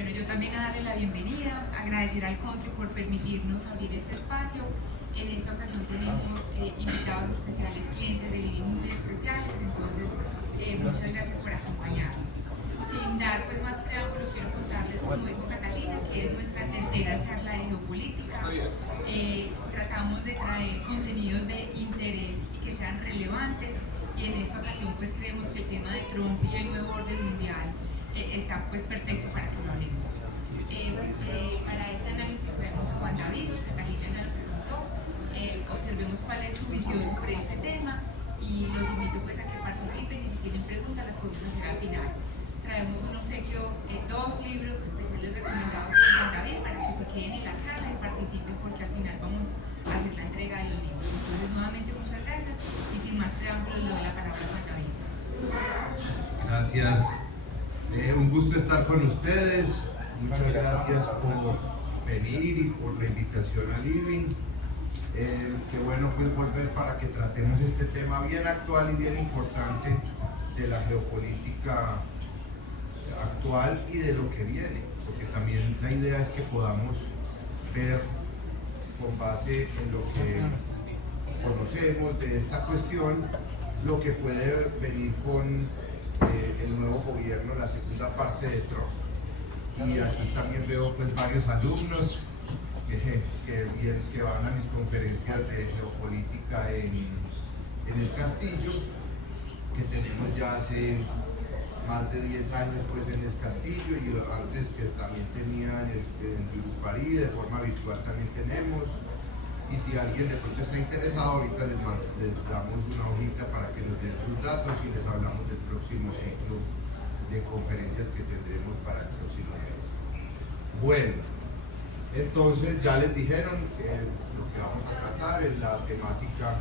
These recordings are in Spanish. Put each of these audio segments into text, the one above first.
Bueno, yo también a darle la bienvenida, agradecer al Country por permitirnos abrir este espacio. En esta ocasión tenemos invitados especiales, clientes de Living muy especiales, entonces muchas gracias por acompañarnos. Sin dar pues más preámbulo, quiero contarles, como dijo Catalina, que es nuestra tercera charla de geopolítica. Tratamos de traer contenidos de interés y que sean relevantes, y en esta ocasión pues creemos que el tema de Trump y el nuevo orden mundial está pues perfecto para que lo hablemos. Para este análisis traemos a Juan David, Catalina ya lo presentó. Observemos cuál es su visión sobre este tema y los invito pues a que participen, y si tienen preguntas las podemos hacer al final. Traemos un obsequio, dos libros especiales recomendados por Juan David para que se queden en la charla y participen, porque al final vamos a hacer la entrega de los libros. Entonces nuevamente muchas gracias, y sin más preámbulos le doy la palabra a Juan David. Gracias, un gusto estar con ustedes. Muchas gracias por venir y por la invitación a Living. Qué bueno pues volver para que tratemos este tema bien actual y bien importante de la geopolítica actual y de lo que viene, porque también la idea es que podamos ver con base en lo que conocemos de esta cuestión lo que puede venir con el nuevo gobierno, la segunda parte de Trump. Y aquí también veo pues varios alumnos que van a mis conferencias de geopolítica en el Castillo, que tenemos ya hace más de 10 años pues en el Castillo, y antes que también tenían en Viruparí, de forma virtual también tenemos. Y si alguien de pronto está interesado, ahorita les damos una hojita para que nos den sus datos y les hablamos del próximo ciclo de conferencias que tendremos para el próximo mes. Bueno, entonces ya les dijeron lo que vamos a tratar es la temática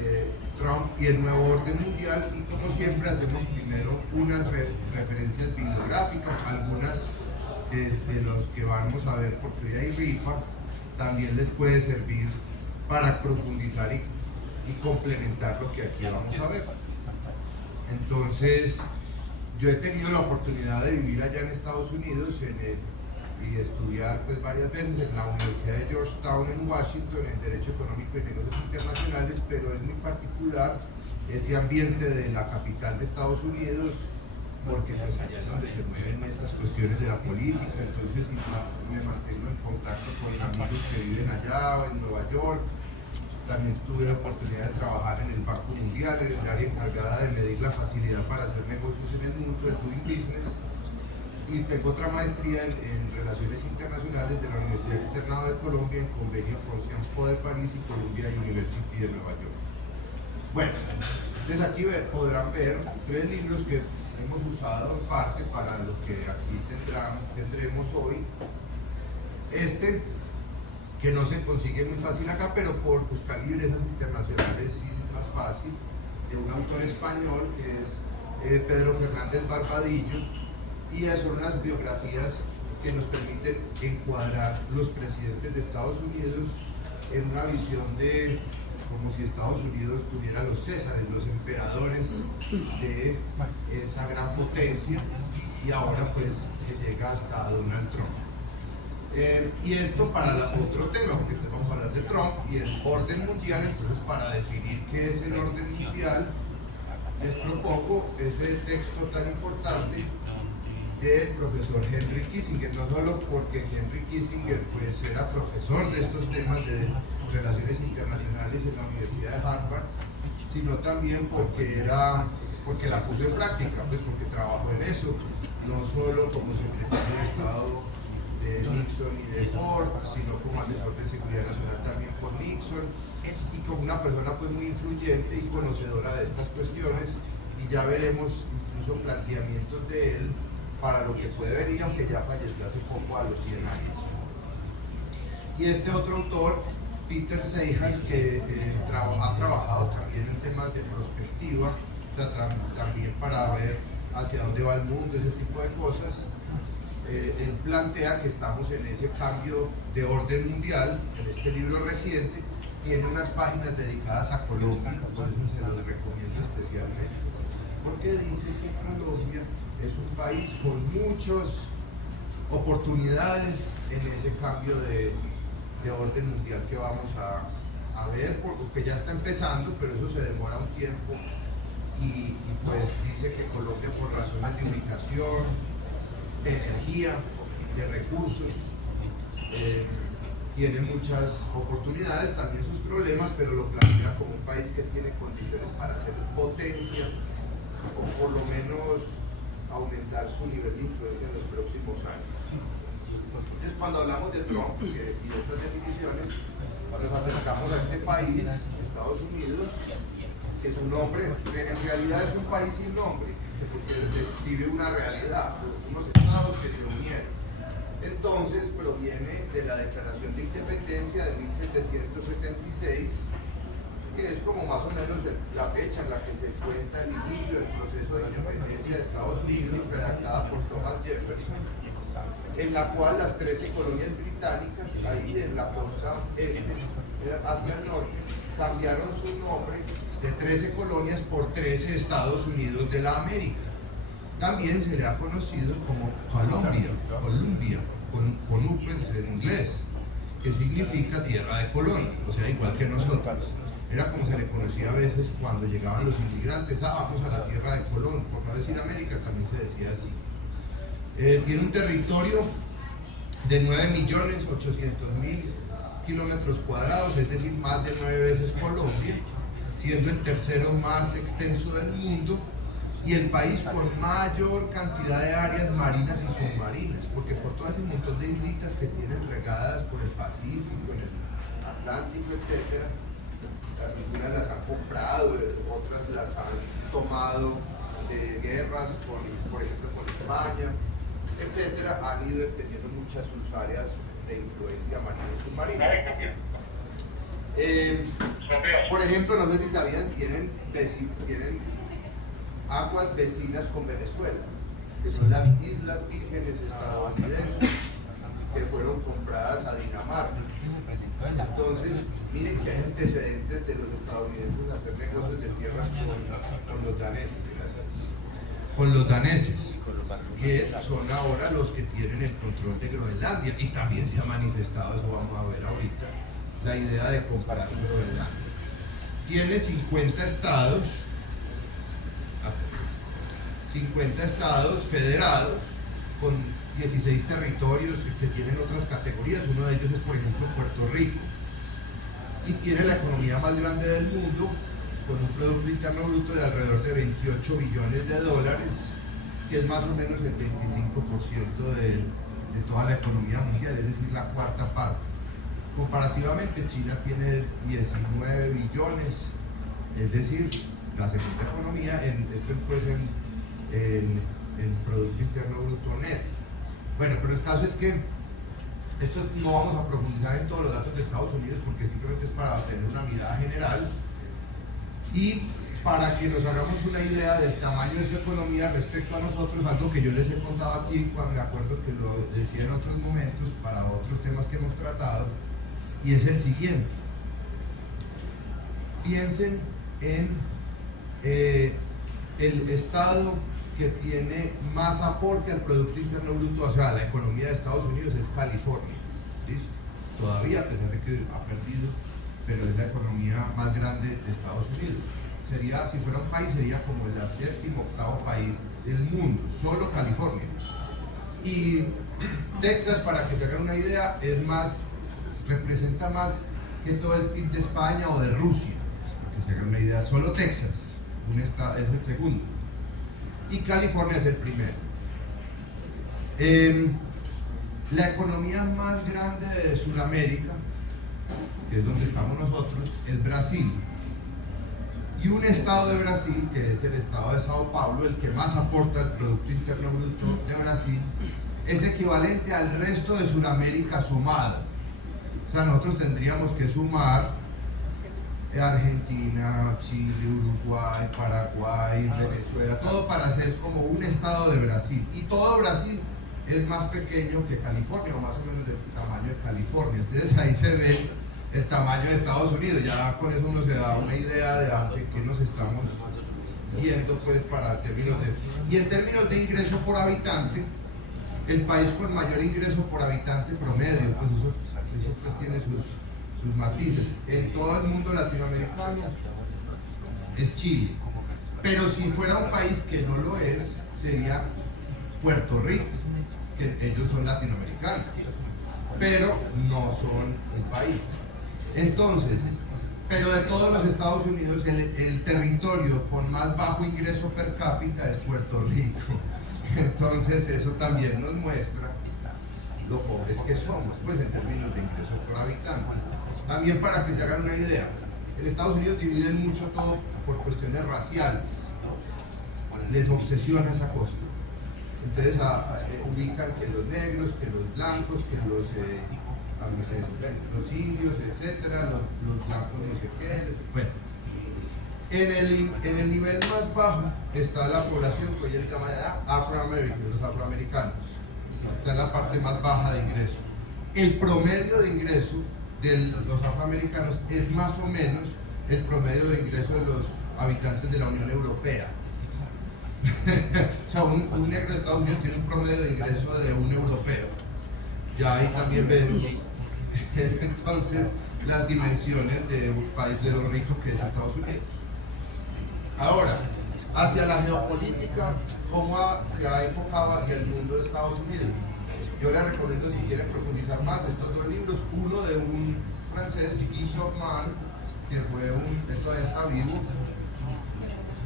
de Trump y el nuevo orden mundial, y como siempre hacemos primero unas referencias bibliográficas, algunas de los que vamos a ver, porque hoy hay rifa, también les puede servir para profundizar y complementar lo que aquí vamos a ver. Entonces, yo he tenido la oportunidad de vivir allá en Estados Unidos y estudiar pues varias veces en la Universidad de Georgetown en Washington en Derecho Económico y Negocios Internacionales, pero es muy particular ese ambiente de la capital de Estados Unidos, porque pues allá es donde se mueven estas cuestiones de la política. Entonces me mantengo en contacto con amigos que viven allá en Nueva York. También tuve la oportunidad de trabajar en el Banco Mundial, en el área encargada de medir la facilidad para hacer negocios en el mundo, el Doing Business. Y tengo otra maestría en Relaciones Internacionales de la Universidad Externado de Colombia, en convenio con Sciences Po de París y Columbia University de Nueva York. Bueno, entonces aquí podrán ver 3 libros que hemos usado en parte para lo que aquí tendremos hoy. Este, que no se consigue muy fácil acá, pero por buscar librerías internacionales sí es más fácil, de un autor español que es Pedro Fernández Barbadillo, y son unas biografías que nos permiten encuadrar los presidentes de Estados Unidos en una visión de como si Estados Unidos tuviera los Césares, los emperadores de esa gran potencia, y ahora pues se llega hasta Donald Trump. Y esto para otro tema, porque vamos a hablar de Trump y el orden mundial. Entonces, para definir qué es el orden mundial, les propongo ese texto tan importante del profesor Henry Kissinger, no solo porque Henry Kissinger pues era profesor de estos temas de relaciones internacionales en la Universidad de Harvard, sino también porque la puso en práctica, pues porque trabajó en eso, no solo como secretario de Estado de Nixon y de Ford, sino como asesor de seguridad nacional también por Nixon, y como una persona pues muy influyente y conocedora de estas cuestiones, y ya veremos incluso planteamientos de él para lo que puede venir, aunque ya falleció hace poco a los 100 años. Y este otro autor, Peter Zeihan, que ha trabajado también en temas de prospectiva, también para ver hacia dónde va el mundo, ese tipo de cosas. Él plantea que estamos en ese cambio de orden mundial. En este libro reciente tiene unas páginas dedicadas a Colombia, por eso se los recomiendo especialmente, porque dice que Colombia es un país con muchos oportunidades en ese cambio de orden mundial que vamos a ver, porque ya está empezando, pero eso se demora un tiempo y pues dice que Colombia, por razones de ubicación, de energía, de recursos, tiene muchas oportunidades, también sus problemas, pero lo plantea como un país que tiene condiciones para ser potencia o por lo menos aumentar su nivel de influencia en los próximos años. Entonces, cuando hablamos de Trump y estas definiciones, nos acercamos a este país, Estados Unidos, que es un nombre, en realidad es un país sin nombre, porque describe una realidad, unos estados que se unieron. Entonces proviene de la Declaración de Independencia de 1776, que es como más o menos la fecha en la que se cuenta el inicio del proceso de independencia de Estados Unidos, redactada por Thomas Jefferson, en la cual las 13 colonias británicas, ahí en la costa este, hacia el norte, cambiaron su nombre de 13 colonias por 13 Estados Unidos de la América. También se le ha conocido como Columbia, con U en inglés, que significa tierra de Colón, o sea, igual que nosotros. Era como se le conocía a veces cuando llegaban los inmigrantes, vamos a la tierra de Colón, por no decir América, también se decía así. Tiene un territorio de 9.800.000 kilómetros cuadrados, es decir, más de 9 veces Colombia, siendo el tercero más extenso del mundo y el país con mayor cantidad de áreas marinas y submarinas, porque por todo ese montón de islitas que tienen regadas por el Pacífico, en el Atlántico, etc., algunas las han comprado, otras las han tomado de guerras, por ejemplo con España, etcétera, han ido extendiendo muchas sus áreas de influencia marina y submarina. Por ejemplo, no sé si sabían, tienen aguas vecinas con Venezuela, que son las Islas Vírgenes estadounidenses, que fueron compradas a Dinamarca. Entonces, miren que hay antecedentes de los estadounidenses a hacer negocios de tierras con los daneses. Con los daneses, que son ahora los que tienen el control de Groenlandia, y también se ha manifestado, eso vamos a ver ahorita, la idea de comprar Groenlandia. Tiene 50 estados federados con 16 territorios que tienen otras categorías. Uno de ellos es, por ejemplo, Puerto Rico, y tiene la economía más grande del mundo, con un Producto Interno Bruto de alrededor de 28 billones de dólares, que es más o menos el 25% de toda la economía mundial, es decir, la cuarta parte. Comparativamente, China tiene 19 billones, es decir, la segunda economía en Producto Interno Bruto neto. Bueno, pero el caso es que esto no vamos a profundizar en todos los datos de Estados Unidos, porque simplemente es para tener una mirada general y para que nos hagamos una idea del tamaño de su economía respecto a nosotros, algo que yo les he contado aquí, cuando me acuerdo que lo decía en otros momentos para otros temas que hemos tratado, y es el siguiente. Piensen en el estado que tiene más aporte al Producto Interno Bruto, o sea, la economía de Estados Unidos, es California. ¿Listo? Todavía, a pesar de que ha perdido, pero es la economía más grande de Estados Unidos. Sería, si fuera un país, sería como el 7º, 8º país del mundo, solo California. Y Texas, para que se hagan una idea, representa más que todo el PIB de España o de Rusia, para que se hagan una idea. Solo Texas es el segundo y California es el primero. La economía más grande de Sudamérica, que es donde estamos nosotros, es Brasil. Y un estado de Brasil, que es el estado de Sao Paulo, el que más aporta al Producto Interno Bruto de Brasil, es equivalente al resto de Sudamérica sumado. O sea, nosotros tendríamos que sumar Argentina, Chile, Uruguay, Paraguay, Venezuela, todo para hacer como un estado de Brasil. Y todo Brasil es más pequeño que California, o más o menos del tamaño de California. Entonces ahí se ve el tamaño de Estados Unidos. Ya con eso uno se da una idea de qué nos estamos viendo, pues, para términos de... Y en términos de ingreso por habitante, el país con mayor ingreso por habitante promedio, pues eso pues tiene sus matices. En todo el mundo latinoamericano es Chile, pero si fuera un país que no lo es, sería Puerto Rico, que ellos son latinoamericanos, pero no son un país. Entonces, pero de todos los Estados Unidos, el territorio con más bajo ingreso per cápita es Puerto Rico. Entonces eso también nos muestra lo pobres que somos, pues en términos de ingreso por habitante. También para que se hagan una idea, en Estados Unidos dividen mucho todo por cuestiones raciales, les obsesiona esa cosa. Entonces ubican que los negros, que los blancos, que los indios, etcétera, los blancos no sé qué. Bueno, en el nivel más bajo está la población que hoy es llamada los afroamericanos. Está en la parte más baja de ingreso. El promedio de ingreso de los afroamericanos es más o menos el promedio de ingreso de los habitantes de la Unión Europea. O sea, un negro de Estados Unidos tiene un promedio de ingreso de un europeo. Ya ahí también ven entonces las dimensiones de un país de lo rico que es Estados Unidos. Ahora, hacia la geopolítica, ¿cómo se ha enfocado hacia el mundo de Estados Unidos? Yo les recomiendo, si quieren profundizar más, estos dos libros, uno de un francés, Guy Sorman, que fue él todavía está vivo,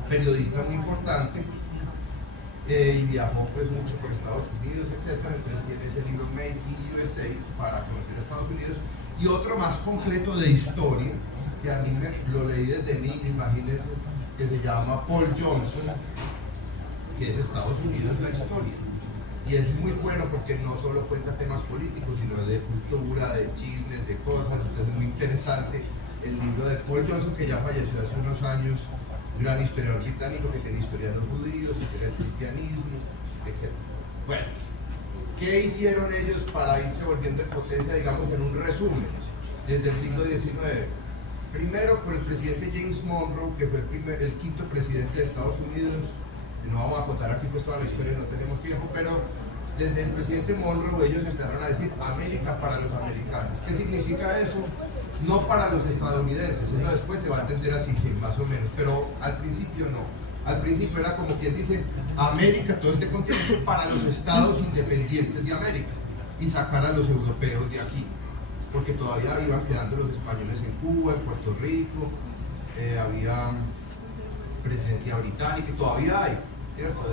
periodista muy importante, y viajó pues mucho por Estados Unidos, etc. Entonces tiene ese libro Made in USA para conocer a Estados Unidos, y otro más completo de historia, que a mí lo leí desde niño, imagínense, que se llama Paul Johnson, que es Estados Unidos la historia. Y es muy bueno porque no solo cuenta temas políticos, sino de cultura, de chismes, de cosas. Entonces es muy interesante el libro de Paul Johnson, que ya falleció hace unos años, gran historiador británico que tiene historia de los judíos, historia del cristianismo, etc. Bueno, ¿qué hicieron ellos para irse volviendo en potencia, digamos, en un resumen, desde el siglo XIX? Primero con el presidente James Monroe, que fue el quinto presidente de Estados Unidos. No vamos a contar aquí pues toda la historia, no tenemos tiempo, pero desde el presidente Monroe ellos empezaron a decir América para los americanos. ¿Qué significa eso? No para los estadounidenses, eso después se va a entender así, más o menos, pero al principio no. Al principio era como quien dice América, todo este continente, para los estados independientes de América, y sacar a los europeos de aquí, porque todavía iban quedando los españoles en Cuba, en Puerto Rico, había presencia británica, y todavía hay, ¿cierto?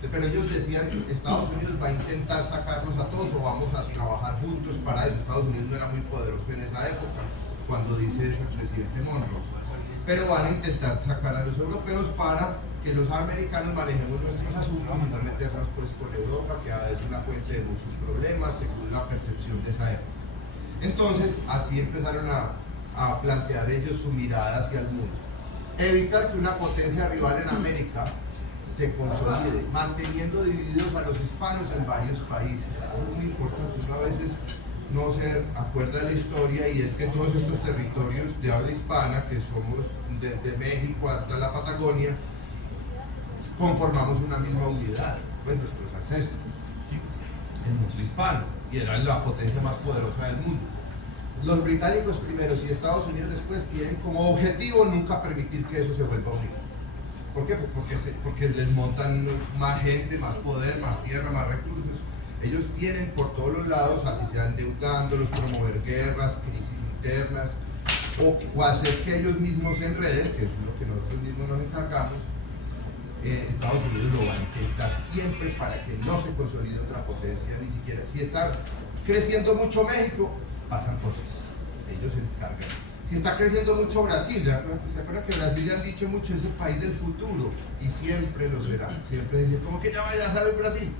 Pero ellos decían, Estados Unidos va a intentar sacarlos a todos o vamos a trabajar juntos para eso. Estados Unidos no era muy poderoso en esa época, cuando dice eso el presidente Monroe. Pero van a intentar sacar a los europeos para que los americanos manejemos nuestros asuntos y no meternos pues por Europa, que es una fuente de muchos problemas, según la percepción de esa época. Entonces, así empezaron a plantear ellos su mirada hacia el mundo. Evitar que una potencia rival en América se consolide, manteniendo divididos a los hispanos en varios países. Es muy importante, uno a veces no se acuerda de la historia, y es que todos estos territorios de habla hispana, que somos desde México hasta la Patagonia, conformamos una misma unidad, pues nuestros ancestros, el mundo hispano, y eran la potencia más poderosa del mundo. Los británicos primeros y Estados Unidos después tienen como objetivo nunca permitir que eso se vuelva a unir. ¿Por qué? Pues porque les montan más gente, más poder, más tierra, más recursos. Ellos tienen por todos los lados, así sea endeudándolos, promover guerras, crisis internas, o hacer que ellos mismos se enreden, que es lo que nosotros mismos nos encargamos. Estados Unidos lo va a intentar siempre para que no se consolide otra potencia, ni siquiera. Si está creciendo mucho México, pasan cosas, ellos se encargan. Si está creciendo mucho Brasil, ¿se acuerdan que Brasil le han dicho mucho es el país del futuro? Y siempre lo será, siempre dicen como que ya vaya a salir Brasil,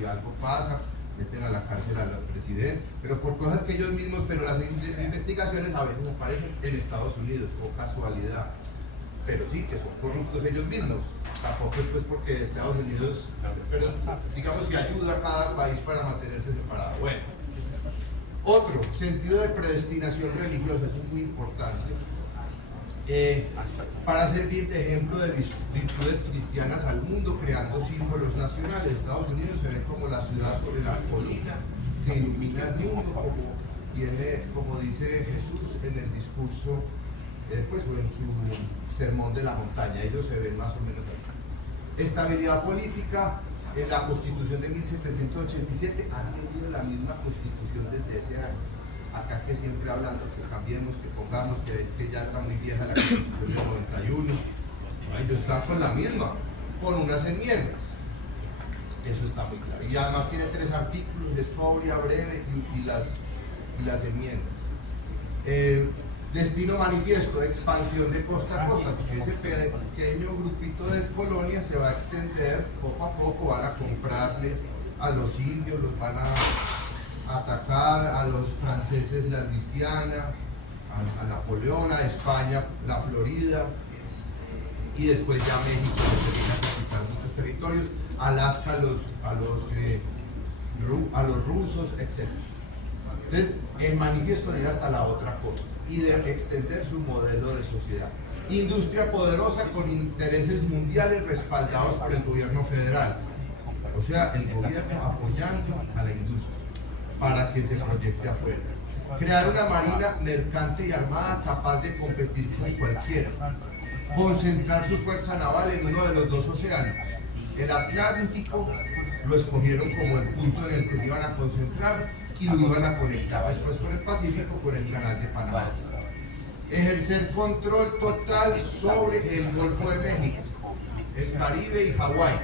y algo pasa, meten a la cárcel al presidente, pero por cosas que ellos mismos, pero las investigaciones a veces aparecen en Estados Unidos, o casualidad, pero sí, que son corruptos ellos mismos, tampoco es pues porque Estados Unidos, pero digamos que ayuda a cada país para mantenerse separado. Bueno. Otro, sentido de predestinación religiosa, eso es muy importante. para servir de ejemplo de virtudes cristianas al mundo, creando símbolos nacionales. Estados Unidos se ve como la ciudad sobre la colina que ilumina el mundo, como dice Jesús en el discurso, pues, o en su sermón de la montaña. Ellos se ven más o menos así. Estabilidad política. En la Constitución de 1787 ha sido la misma Constitución desde ese año. Acá que siempre hablando que cambiemos, que pongamos, que ya está muy vieja la Constitución del 91. Ellos están con la misma, con unas enmiendas. Eso está muy claro. Y además tiene 3 artículos, es sobria, breve y las enmiendas. Destino manifiesto, expansión de costa a costa, porque ese pequeño grupito de colonias se va a extender poco a poco, van a comprarle a los indios, los van a atacar, a los franceses la Luisiana, a Napoleón, a España la Florida, y después ya México termina de quitar muchos territorios, Alaska a los rusos, etc. Entonces, el manifiesto de ir hasta la otra costa y de extender su modelo de sociedad. Industria poderosa con intereses mundiales respaldados por el gobierno federal. O sea, el gobierno apoyando a la industria para que se proyecte afuera. Crear una marina mercante y armada capaz de competir con cualquiera. Concentrar su fuerza naval en uno de los 2 océanos. El Atlántico lo escogieron como el punto en el que se iban a concentrar y lo iban a conectar después con el Pacífico, con el canal de Panamá. Ejercer control total sobre el Golfo de México, el Caribe y Hawái.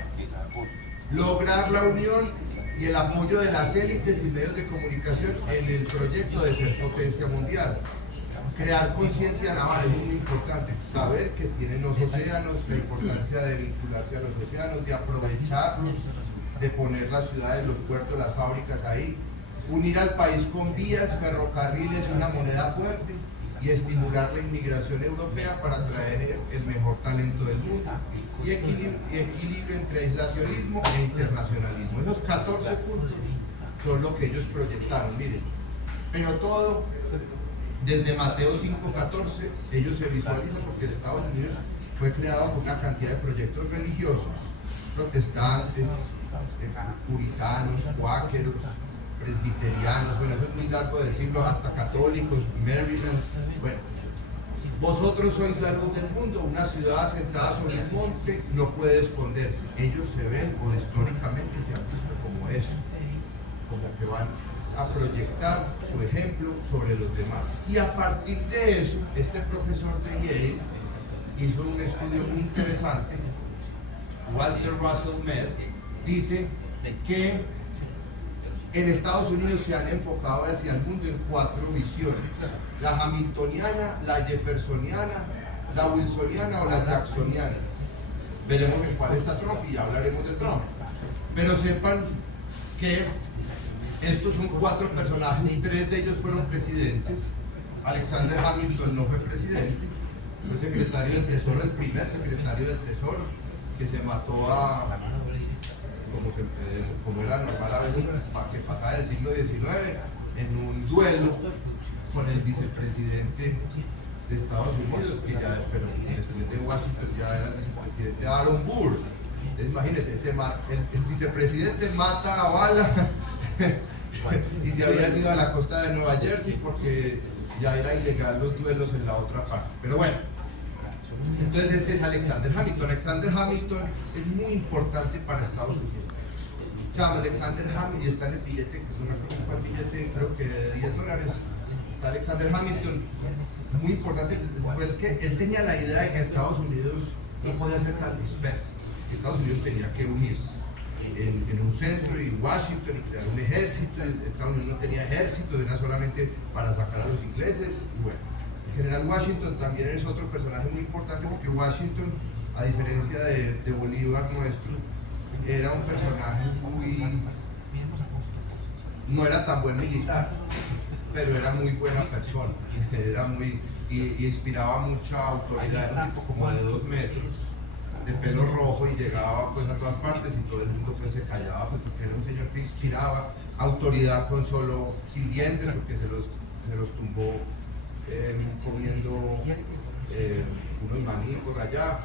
Lograr la unión y el apoyo de las élites y medios de comunicación en el proyecto de ser potencia mundial. Crear conciencia naval es muy importante, saber que tienen los océanos, la importancia de vincularse a los océanos, de aprovecharlos, de poner las ciudades, los puertos, las fábricas ahí. Unir al país con vías, ferrocarriles y una moneda fuerte y estimular la inmigración europea para atraer el mejor talento del mundo y equilibrio entre aislacionismo e internacionalismo. Esos 14 puntos son lo que ellos proyectaron, miren, pero todo desde Mateo 5:14 ellos se visualizan porque en Estados Unidos fue creado por una cantidad de proyectos religiosos, protestantes, puritanos, cuáqueros, presbiterianos, bueno, eso es muy largo decirlo, hasta católicos, Maryland. Bueno, vosotros sois la luz del mundo, una ciudad asentada sobre el monte no puede esconderse. Ellos se ven, o históricamente se han visto como eso, como que van a proyectar su ejemplo sobre los demás. Y a partir de eso, este profesor de Yale hizo un estudio muy interesante. Walter Russell Mead dice que en Estados Unidos se han enfocado hacia el mundo en 4 visiones: la hamiltoniana, la jeffersoniana, la wilsoniana o la jacksoniana. Veremos en cuál está Trump y ya hablaremos de Trump. Pero sepan que estos son 4 personajes, 3 de ellos fueron presidentes. Alexander Hamilton no fue presidente, fue secretario del Tesoro, el primer secretario del Tesoro, que se mató como era normal a veces que pasaba el siglo XIX, en un duelo con el vicepresidente de Estados Unidos, que ya, pero el presidente de Washington ya era el vicepresidente Aaron Burr. Imagínense, el vicepresidente mata a bala y se habían ido a la costa de Nueva Jersey porque ya era ilegal los duelos en la otra parte. Pero bueno, entonces este es Alexander Hamilton. Alexander Hamilton es muy importante para Estados Unidos. Se llama Alexander Hamilton y está en el billete, que es un billete creo que de $10. Está Alexander Hamilton, muy importante. Fue él tenía la idea de que Estados Unidos no podía ser tan disperso. Estados Unidos tenía que unirse en un centro y Washington y crear un ejército. Estados Unidos no tenía ejército, era solamente para sacar a los ingleses. Y bueno, el general Washington también es otro personaje muy importante porque Washington, a diferencia de Bolívar nuestro, era un personaje no era tan buen militar, pero era muy buena persona, era y inspiraba mucha autoridad. Era un tipo como de 2 metros, de pelo rojo, y llegaba pues a todas partes y todo el mundo pues se callaba, pues, porque era un señor que inspiraba autoridad sin dientes, porque se los tumbó comiendo unos maní por allá.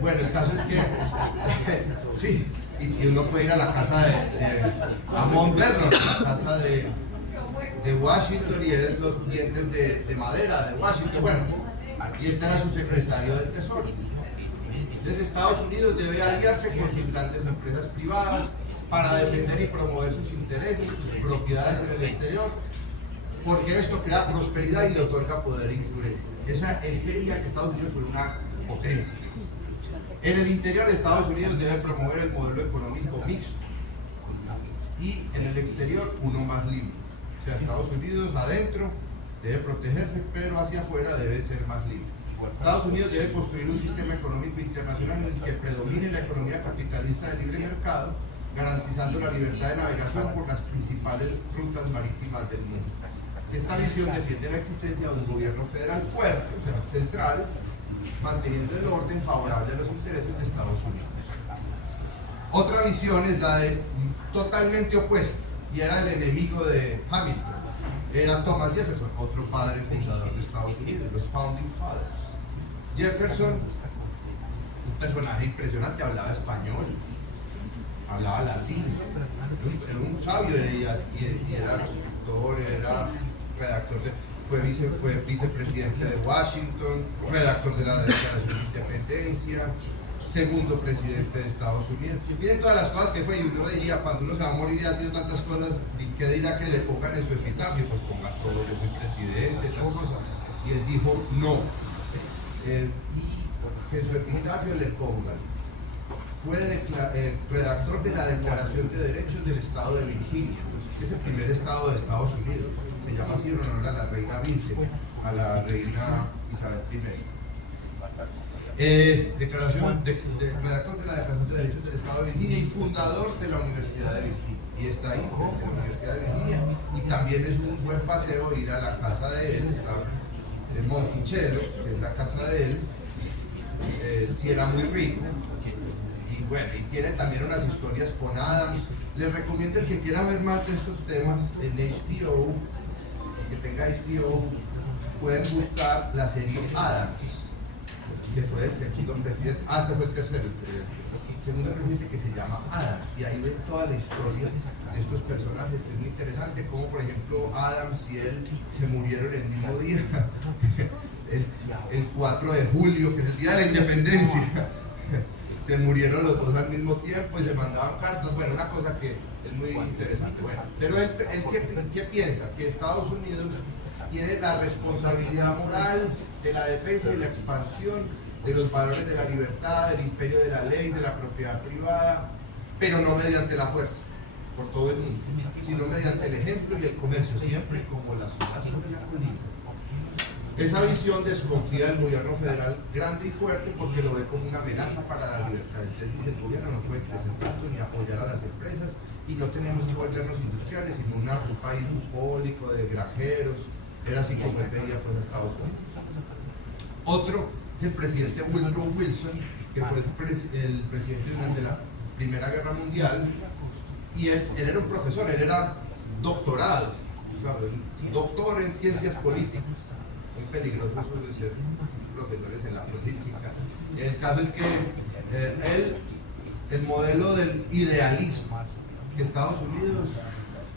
Bueno, el caso es que, sí, y uno puede ir a la casa a Mount Vernon, la casa de Washington, y eran los dientes de madera de Washington. Bueno, y este era su secretario del Tesoro. Entonces Estados Unidos debe aliarse con sus grandes empresas privadas para defender y promover sus intereses, sus propiedades en el exterior, porque esto crea prosperidad y le otorga poder e influencia. Él quería que Estados Unidos fuera una potencia. En el interior de Estados Unidos debe promover el modelo económico mixto y en el exterior uno más libre. O sea, Estados Unidos adentro debe protegerse, pero hacia afuera debe ser más libre. Estados Unidos debe construir un sistema económico internacional en el que predomine la economía capitalista de libre mercado, garantizando la libertad de navegación por las principales rutas marítimas del mundo. Esta visión defiende la existencia de un gobierno federal fuerte, o sea, central, manteniendo el orden favorable a los intereses de Estados Unidos. Otra visión es la de totalmente opuesta, y era el enemigo de Hamilton. Era Thomas Jefferson, otro padre fundador de Estados Unidos, los Founding Fathers. Jefferson, un personaje impresionante, hablaba español, hablaba latín, era un sabio y era escritor, era redactor fue vicepresidente de Washington, redactor de la Declaración de Independencia, segundo presidente de Estados Unidos. Miren todas las cosas que fue, y uno diría, cuando uno se va a morir y ha sido tantas cosas, ¿qué dirá que le pongan en su epitafio? Pues ponga todo, yo soy presidente, tal cosa. Y él dijo, no, que en su epitafio le pongan, fue redactor de la Declaración de Derechos del Estado de Virginia, que es el primer estado de Estados Unidos. Se llama así en honor a la reina virgen, a la reina Isabel I. Redactor de la Declaración de Derechos del Estado de Virginia y fundador de la Universidad de Virginia. Y está ahí, en la Universidad de Virginia, y también es un buen paseo ir a la casa de él, está en Monticello, que es la casa de él. Sí era muy rico, y bueno, y tiene también unas historias con Adams. Les recomiendo el que quiera ver más de estos temas en HBO, el que tenga HBO, pueden buscar la serie Adams, que fue el segundo presidente, este fue el tercero, el segundo presidente, que se llama Adams, y ahí ven toda la historia de estos personajes. Es muy interesante como, por ejemplo, Adams y él se murieron el mismo día, el 4 de julio, que es el día de la independencia. Se murieron los dos al mismo tiempo y se mandaban cartas. Bueno, una cosa que es muy interesante. Bueno, pero él ¿qué piensa? Que Estados Unidos tiene la responsabilidad moral de la defensa y la expansión de los valores de la libertad, del imperio de la ley, de la propiedad privada, pero no mediante la fuerza, por todo el mundo, sino mediante el ejemplo y el comercio, siempre como la ciudad sobre la colina. Esa visión desconfía del gobierno federal grande y fuerte porque lo ve como una amenaza para la libertad. Entonces dice, el gobierno no puede crecer tanto ni apoyar a las empresas y no tenemos que volvernos industriales, sino un país bucólico de granjeros. Era así como él veía pues, a Estados Unidos. Otro es el presidente Woodrow Wilson, que fue el presidente durante la Primera Guerra Mundial, y él era un profesor, él era doctorado, ¿sabes? Doctor en ciencias políticas. Muy peligroso eso de ser profesores en la política. El caso es que el modelo del idealismo que Estados Unidos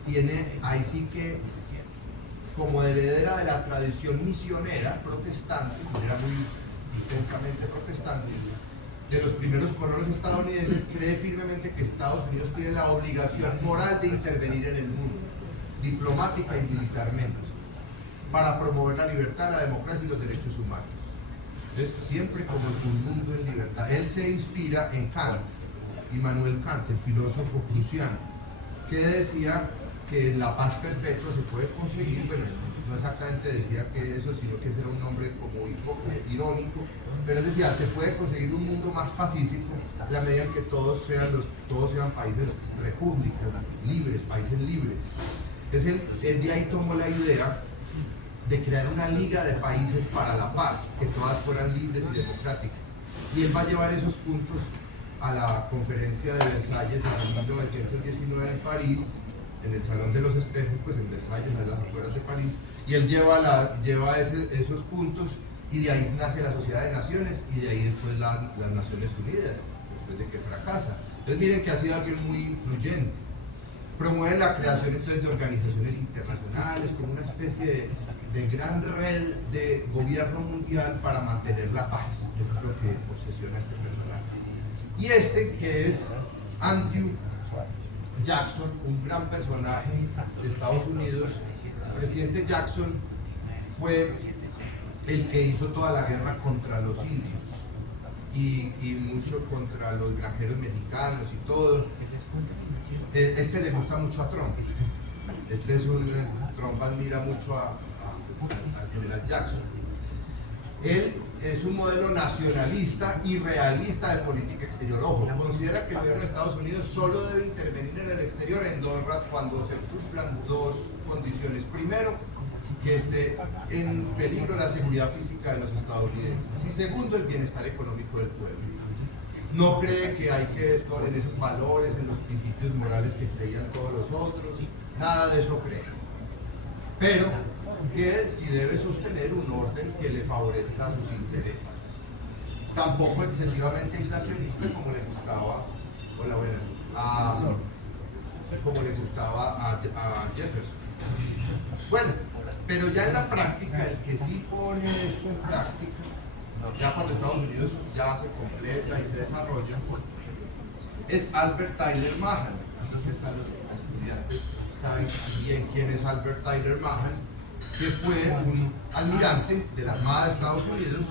tiene, ahí sí que como heredera de la tradición misionera protestante, que era muy intensamente protestante, de los primeros colonos estadounidenses, cree firmemente que Estados Unidos tiene la obligación moral de intervenir en el mundo, diplomática y militarmente, para promover la libertad, la democracia y los derechos humanos. Es siempre como un mundo en libertad. Él se inspira en Kant, Immanuel Kant, el filósofo prusiano, que decía que la paz perpetua se puede conseguir, bueno, no exactamente decía que eso, sino que ese era un nombre como irónico, pero él decía, se puede conseguir un mundo más pacífico en la medida en que todos sean países, repúblicas, libres, países libres. Entonces él de ahí tomó la idea de crear una liga de países para la paz, que todas fueran libres y democráticas. Y él va a llevar esos puntos a la conferencia de Versalles en 1919 en París, en el Salón de los Espejos, pues en Versalles, a las afueras de París, y él lleva esos puntos y de ahí nace la Sociedad de Naciones y de ahí después las Naciones Unidas, después de que fracasa. Entonces miren que ha sido alguien muy influyente. Promueven la creación entonces de organizaciones internacionales como una especie de gran red de gobierno mundial para mantener la paz. Eso es lo que posesiona este personaje. Y este, que es Andrew Jackson, un gran personaje de Estados Unidos. El presidente Jackson fue el que hizo toda la guerra contra los indios y mucho contra los granjeros mexicanos y todo. Este le gusta mucho a Trump. Trump admira mucho al general Jackson. Él es un modelo nacionalista y realista de política exterior. Ojo, considera que el gobierno de Estados Unidos solo debe intervenir en el exterior cuando se cumplan dos condiciones. Primero, que esté en peligro la seguridad física de los estadounidenses. Y segundo, el bienestar económico del pueblo. No cree que hay que estar en esos valores, en los principios morales que creían todos los otros. Nada de eso cree. Pero que sí debe sostener un orden que le favorezca a sus intereses. Tampoco excesivamente aislacionista como le gustaba, como le gustaba a Jefferson. Bueno, pero ya en la práctica, el que sí pone esto en práctica, ya cuando Estados Unidos ya se completa y se desarrolla, es Albert Tyler Mahan. Aquí están los estudiantes, saben bien quién es Albert Tyler Mahan, que fue un almirante de la Armada de Estados Unidos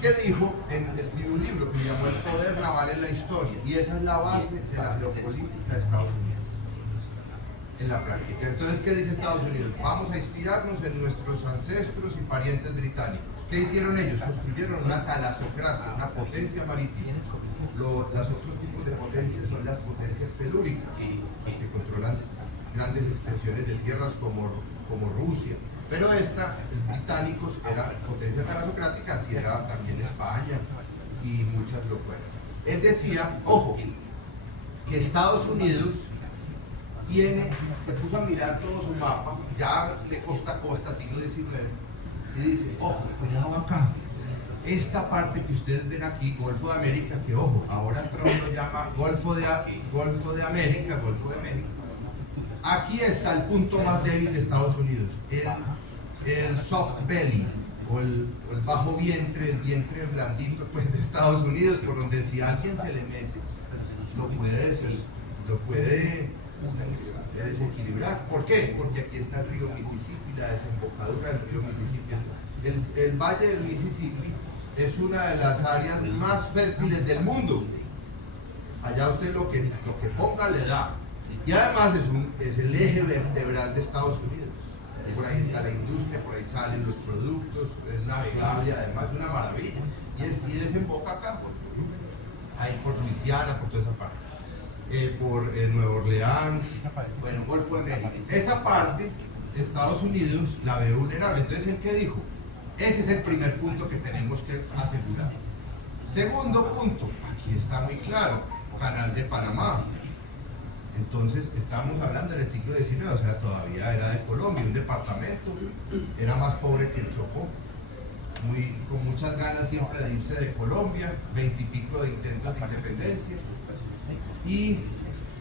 que escribió un libro que se llamó El poder naval en la historia, y esa es la base de la geopolítica de Estados Unidos en la práctica. Entonces, ¿qué dice Estados Unidos? Vamos a inspirarnos en nuestros ancestros y parientes británicos. ¿Qué hicieron ellos? Construyeron una talasocracia, una potencia marítima. Los otros tipos de potencias son las potencias telúricas, las que controlan grandes extensiones de tierras como Rusia. Pero los británicos eran potencia talasocrática, así era también España y muchas lo fueron. Él decía, ojo, que Estados Unidos se puso a mirar todo su mapa, ya de costa a costa, siglo XIX, y dice, ojo, cuidado acá, esta parte que ustedes ven aquí, Golfo de América, que ojo, ahora Trump lo llama Golfo de América, Golfo de México. Aquí está el punto más débil de Estados Unidos, el soft belly, o el bajo vientre, el vientre blandito pues, de Estados Unidos, por donde si alguien se le mete, lo puede desequilibrar. ¿Por qué? Porque aquí está el río Mississippi, la desembocadura del río Mississippi. El valle del Mississippi es una de las áreas más fértiles del mundo. Allá usted lo que ponga le da. Y además es el eje vertebral de Estados Unidos. Y por ahí está la industria, por ahí salen los productos, es navegable, además es una maravilla. Y desemboca acá, ahí por Luisiana, por toda esa parte. Por Nueva Orleans, bueno, Golfo de México. Esa parte de Estados Unidos la ve vulnerable. Entonces, ¿el qué dijo? Ese es el primer punto que tenemos que asegurar. Segundo punto, aquí está muy claro, Canal de Panamá. Entonces, estamos hablando en el siglo XIX, o sea, todavía era de Colombia, un departamento, era más pobre que el Chocó, con muchas ganas siempre de irse de Colombia, 20 y pico de intentos de independencia. Y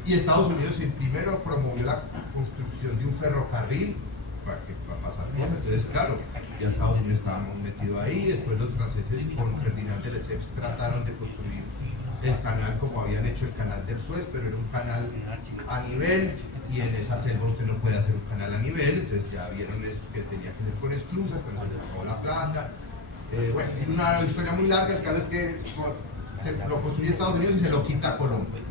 Estados Unidos primero promovió la construcción de un ferrocarril para pasar cosas. Entonces, claro, ya Estados Unidos estaba metido ahí. Después los franceses con Ferdinand de Lesseps trataron de construir el canal como habían hecho el canal del Suez, pero era un canal a nivel, y en esa selva usted no puede hacer un canal a nivel. Entonces ya vieron eso, que tenía que ser con esclusas, pero se les acabó la plata. Bueno, una historia muy larga. El caso es que lo construye Estados Unidos y se lo quita a Colombia.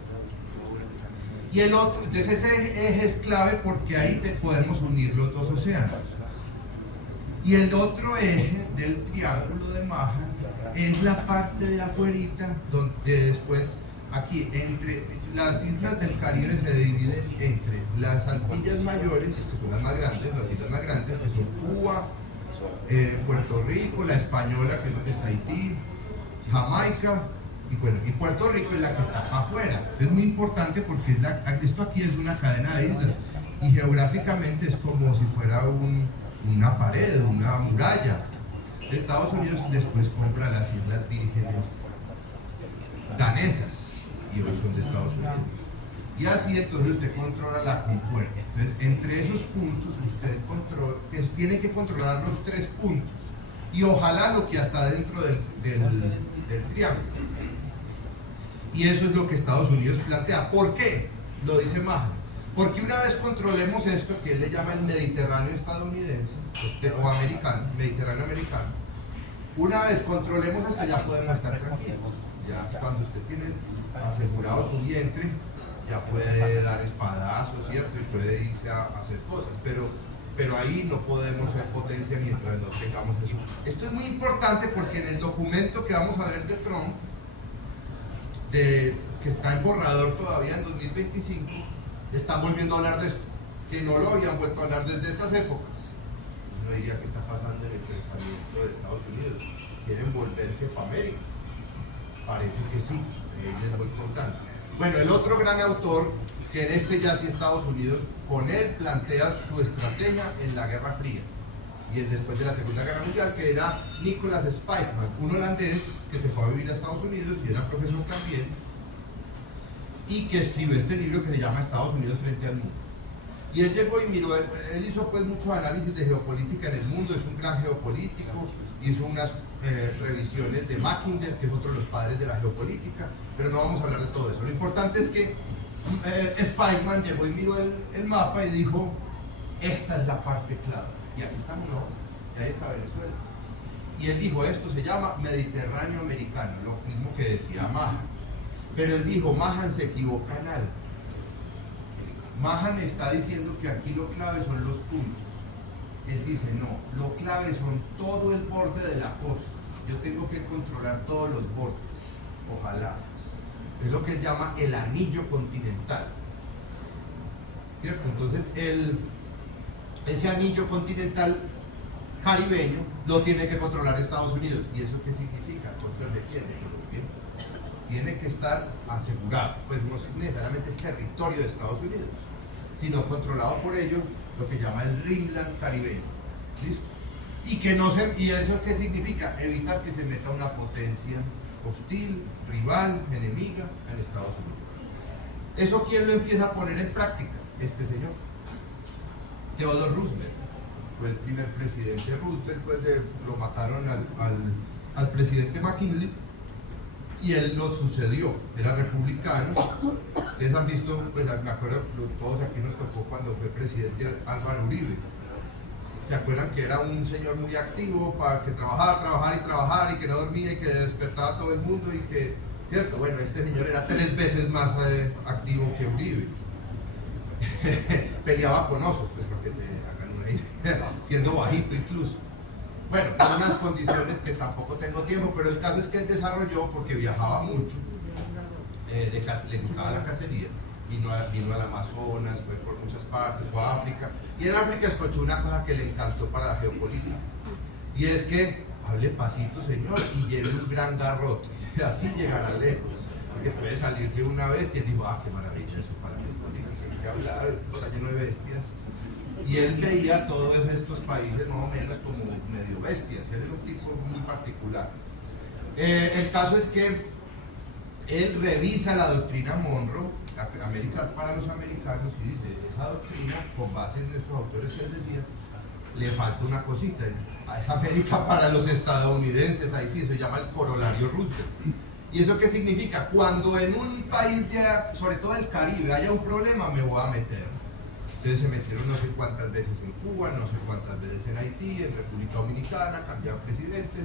Y el otro, entonces ese eje es clave porque ahí podemos unir los dos océanos. Y el otro eje del triángulo de Mahan es la parte de afuerita, donde después, aquí, entre las islas del Caribe se dividen entre las Antillas Mayores, que son las más grandes, las islas más grandes, que son Cuba, Puerto Rico, la Española, que es donde está Haití, Jamaica, y Puerto Rico es la que está afuera. Es muy importante porque esto aquí es una cadena de islas y geográficamente es como si fuera una pared, una muralla. Estados Unidos después compra las Islas Vírgenes danesas y hoy son de Estados Unidos. Y así entonces usted controla la compuerta. Entonces, entre esos puntos usted tiene que controlar los 3 puntos y ojalá lo que está dentro del triángulo. Y eso es lo que Estados Unidos plantea. ¿Por qué? Lo dice Mahan. Porque una vez controlemos esto, que él le llama el Mediterráneo estadounidense, o americano, Mediterráneo americano, una vez controlemos esto ya podemos estar tranquilos. Ya cuando usted tiene asegurado su vientre, ya puede dar espadazos, ¿cierto? Y puede irse a hacer cosas, pero ahí no podemos ser potencia mientras no tengamos eso. Esto es muy importante porque en el documento que vamos a ver de Trump, que está en borrador todavía en 2025, están volviendo a hablar de esto, que no lo habían vuelto a hablar desde estas épocas. No diría que está pasando en el pensamiento de Estados Unidos. ¿Quieren volverse para América? Parece que sí, les voy contando. Bueno, el otro gran autor, que en este ya sí Estados Unidos, con él plantea su estrategia en la Guerra Fría y después de la Segunda Guerra Mundial, que era Nicholas Spykman, un holandés que se fue a vivir a Estados Unidos y era profesor también, y que escribió este libro que se llama Estados Unidos frente al mundo. Y él llegó y miró, él hizo pues muchos análisis de geopolítica en el mundo, es un gran geopolítico, hizo unas revisiones de Mackinder, que es otro de los padres de la geopolítica, pero no vamos a hablar de todo eso. Lo importante es que Spykman llegó y miró el mapa y dijo, esta es la parte clave, y aquí estamos nosotros, y ahí está Venezuela. Y él dijo, esto se llama Mediterráneo americano, lo mismo que decía Mahan. Pero él dijo, Mahan se equivoca en algo. Mahan está diciendo que aquí lo clave son los puntos. Él dice, no, lo clave son todo el borde de la costa. Yo tengo que controlar todos los bordes, ojalá. Es lo que él llama el anillo continental, ¿cierto? Entonces, ese anillo continental caribeño lo tiene que controlar Estados Unidos. ¿Y eso qué significa? Costas de tierra. Tiene que estar asegurado, pues no necesariamente es territorio de Estados Unidos, sino controlado por ellos, lo que llama el Rimland caribeño. ¿Listo? ¿Y eso qué significa? Evitar que se meta una potencia hostil, rival, enemiga en Estados Unidos. ¿Eso quién lo empieza a poner en práctica? Este señor, Theodore Roosevelt. Fue el primer presidente Roosevelt, pues lo mataron al presidente McKinley, y él lo sucedió, era republicano. Ustedes han visto, pues me acuerdo, todos aquí nos tocó cuando fue presidente Álvaro Uribe. ¿Se acuerdan que era un señor muy activo, para que trabajar y que no dormía y que despertaba a todo el mundo y que, cierto? Bueno, este señor era 3 veces más activo que Uribe. Peleaba con osos, pues para que te hagan una idea, siendo bajito incluso. Bueno, con unas condiciones que tampoco tengo tiempo, pero el caso es que él desarrolló, porque viajaba mucho, le gustaba la cacería, vino al Amazonas, fue por muchas partes, fue a África, y en África escuchó una cosa que le encantó para la geopolítica, y es que hable pasito, señor, y lleve un gran garrote, así llegará lejos, porque puede salirle una bestia, y dijo, qué maravilla eso para la geopolítica, hay que hablar, esto está lleno de bestias. Y él veía todos estos países más o menos como medio bestias, él era un tipo muy particular. El caso es que él revisa la doctrina Monroe, América para los americanos, y dice, esa doctrina, con base en esos autores que él decía, le falta una cosita, es América para los estadounidenses, ahí sí, se llama el corolario Roosevelt. ¿Y eso qué significa? Cuando en un país, sobre todo el Caribe, haya un problema, me voy a meter. Entonces se metieron no sé cuántas veces en Cuba, no sé cuántas veces en Haití, en República Dominicana, cambiaron presidentes,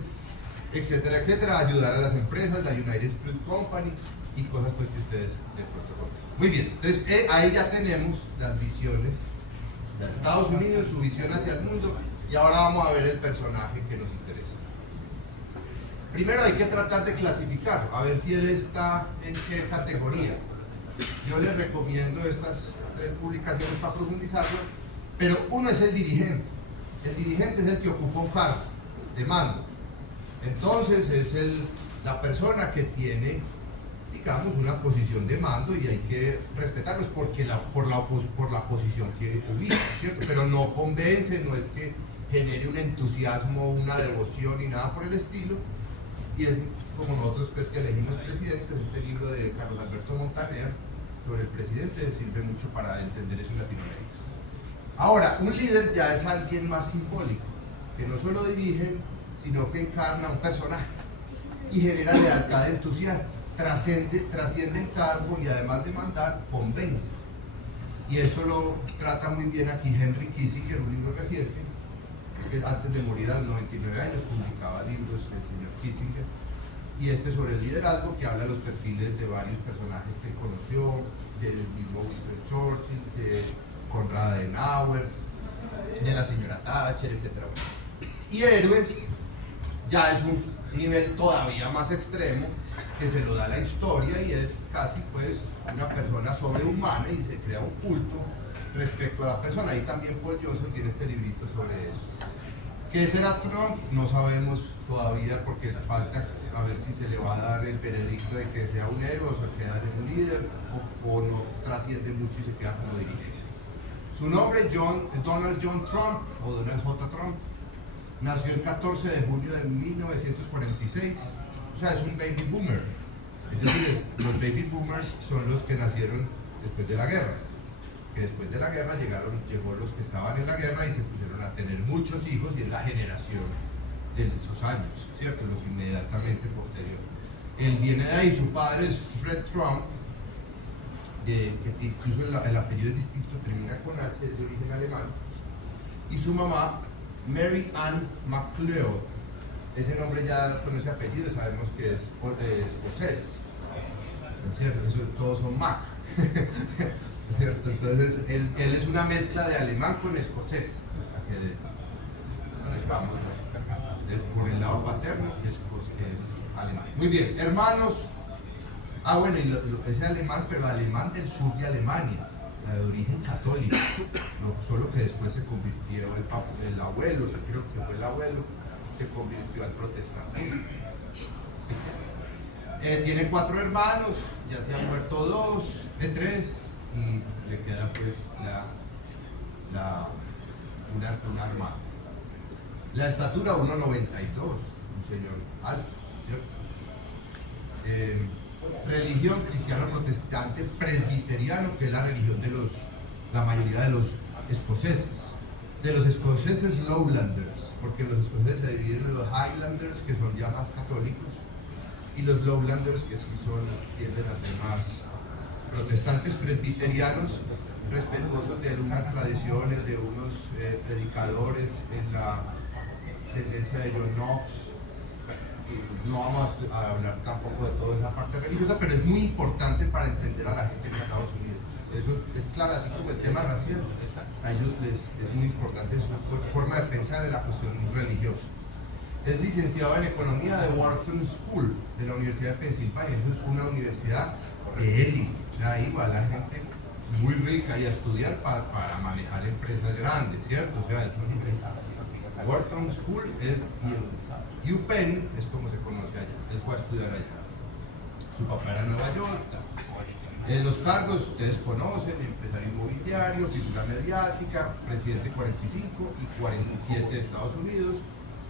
etcétera, etcétera, ayudar a las empresas, la United Fruit Company y cosas pues que ustedes de pronto conocen. Muy bien, entonces ahí ya tenemos las visiones de Estados Unidos, su visión hacia el mundo, y ahora vamos a ver el personaje que nos interesa. Primero hay que tratar de clasificar, a ver si él está en qué categoría. Yo les recomiendo estas 3 publicaciones para profundizarlo, pero uno es el dirigente. El dirigente es el que ocupa un cargo de mando. Entonces es la persona que tiene, digamos, una posición de mando y hay que respetarlos por la posición que ubica, ¿cierto? Pero no convence, no es que genere un entusiasmo, una devoción y nada por el estilo. Y es como nosotros pues que elegimos presidentes, este libro de Carlos Alberto Montaner sobre el presidente sirve mucho para entender eso en Latinoamérica. Ahora, un líder ya es alguien más simbólico, que no solo dirige, sino que encarna un personaje y genera lealtad entusiasta, trasciende el cargo y además de mandar, convence. Y eso lo trata muy bien aquí Henry Kissinger, un libro reciente, es que antes de morir a los 99 años publicaba libros el señor Kissinger, y este sobre el liderazgo, que habla de los perfiles de varios personajes que conoció, del mismo Winston Churchill, de Konrad Adenauer, de la señora Thatcher, etc. Y héroes ya es un nivel todavía más extremo, que se lo da la historia y es casi pues una persona sobrehumana y se crea un culto respecto a la persona. Ahí también Paul Johnson tiene este librito sobre eso. ¿Qué será Trump? No sabemos todavía, porque falta a ver si se le va a dar el veredicto de que sea un héroe o se queda en un líder o no trasciende mucho y se queda como dirigente. Su nombre es Donald John Trump o Donald J. Trump. Nació el 14 de junio de 1946, o sea, es un baby boomer. Es decir, los baby boomers son los que nacieron después de la guerra. Que después de la guerra llegó los que estaban en la guerra y se pusieron a tener muchos hijos, y es la generación de esos años, ¿cierto? Los inmediatamente posteriores. Él viene de ahí, su padre es Fred Trump, que incluso el apellido es distinto, termina con H, es de origen alemán, y su mamá, Mary Ann MacLeod. Ese nombre ya con ese apellido sabemos que es escocés, ¿cierto? Eso, todos son Mac. ¿Cierto? Entonces él es una mezcla de alemán con escocés. Es por el lado paterno, alemán. Muy bien, hermanos. Bueno, y ese alemán, pero alemán del sur de Alemania, de origen católico, solo que después se convirtió el abuelo, creo que fue el abuelo, se convirtió al protestantismo. Tiene 4 hermanos, ya se han muerto 2, 3, y le queda pues una hermana. La estatura 1,92, un señor alto, ¿cierto? Religión cristiano protestante presbiteriano, que es la religión de la mayoría de los escoceses. De los escoceses lowlanders, porque los escoceses se dividen en los highlanders, que son ya más católicos, y los lowlanders, que sí tienden a ser más protestantes presbiterianos, respetuosos de algunas tradiciones, de unos predicadores en la tendencia de John Knox. No vamos a hablar tampoco de toda esa parte religiosa, pero es muy importante para entender a la gente en Estados Unidos. Eso es clave, así como el tema racial, a ellos es muy importante su forma de pensar en la cuestión religiosa. Es licenciado en Economía de Wharton School, de la Universidad de Pensilvania. Eso es una universidad de élite, o sea, ahí va la gente muy rica y a estudiar para manejar empresas grandes, ¿cierto? O sea, es una universidad. Wharton School es UPenn, es como se conoce allá. Él fue a estudiar allá. Su papá era en Nueva York. Los cargos ustedes conocen: empresario inmobiliario, figura mediática, presidente 45 y 47 de Estados Unidos.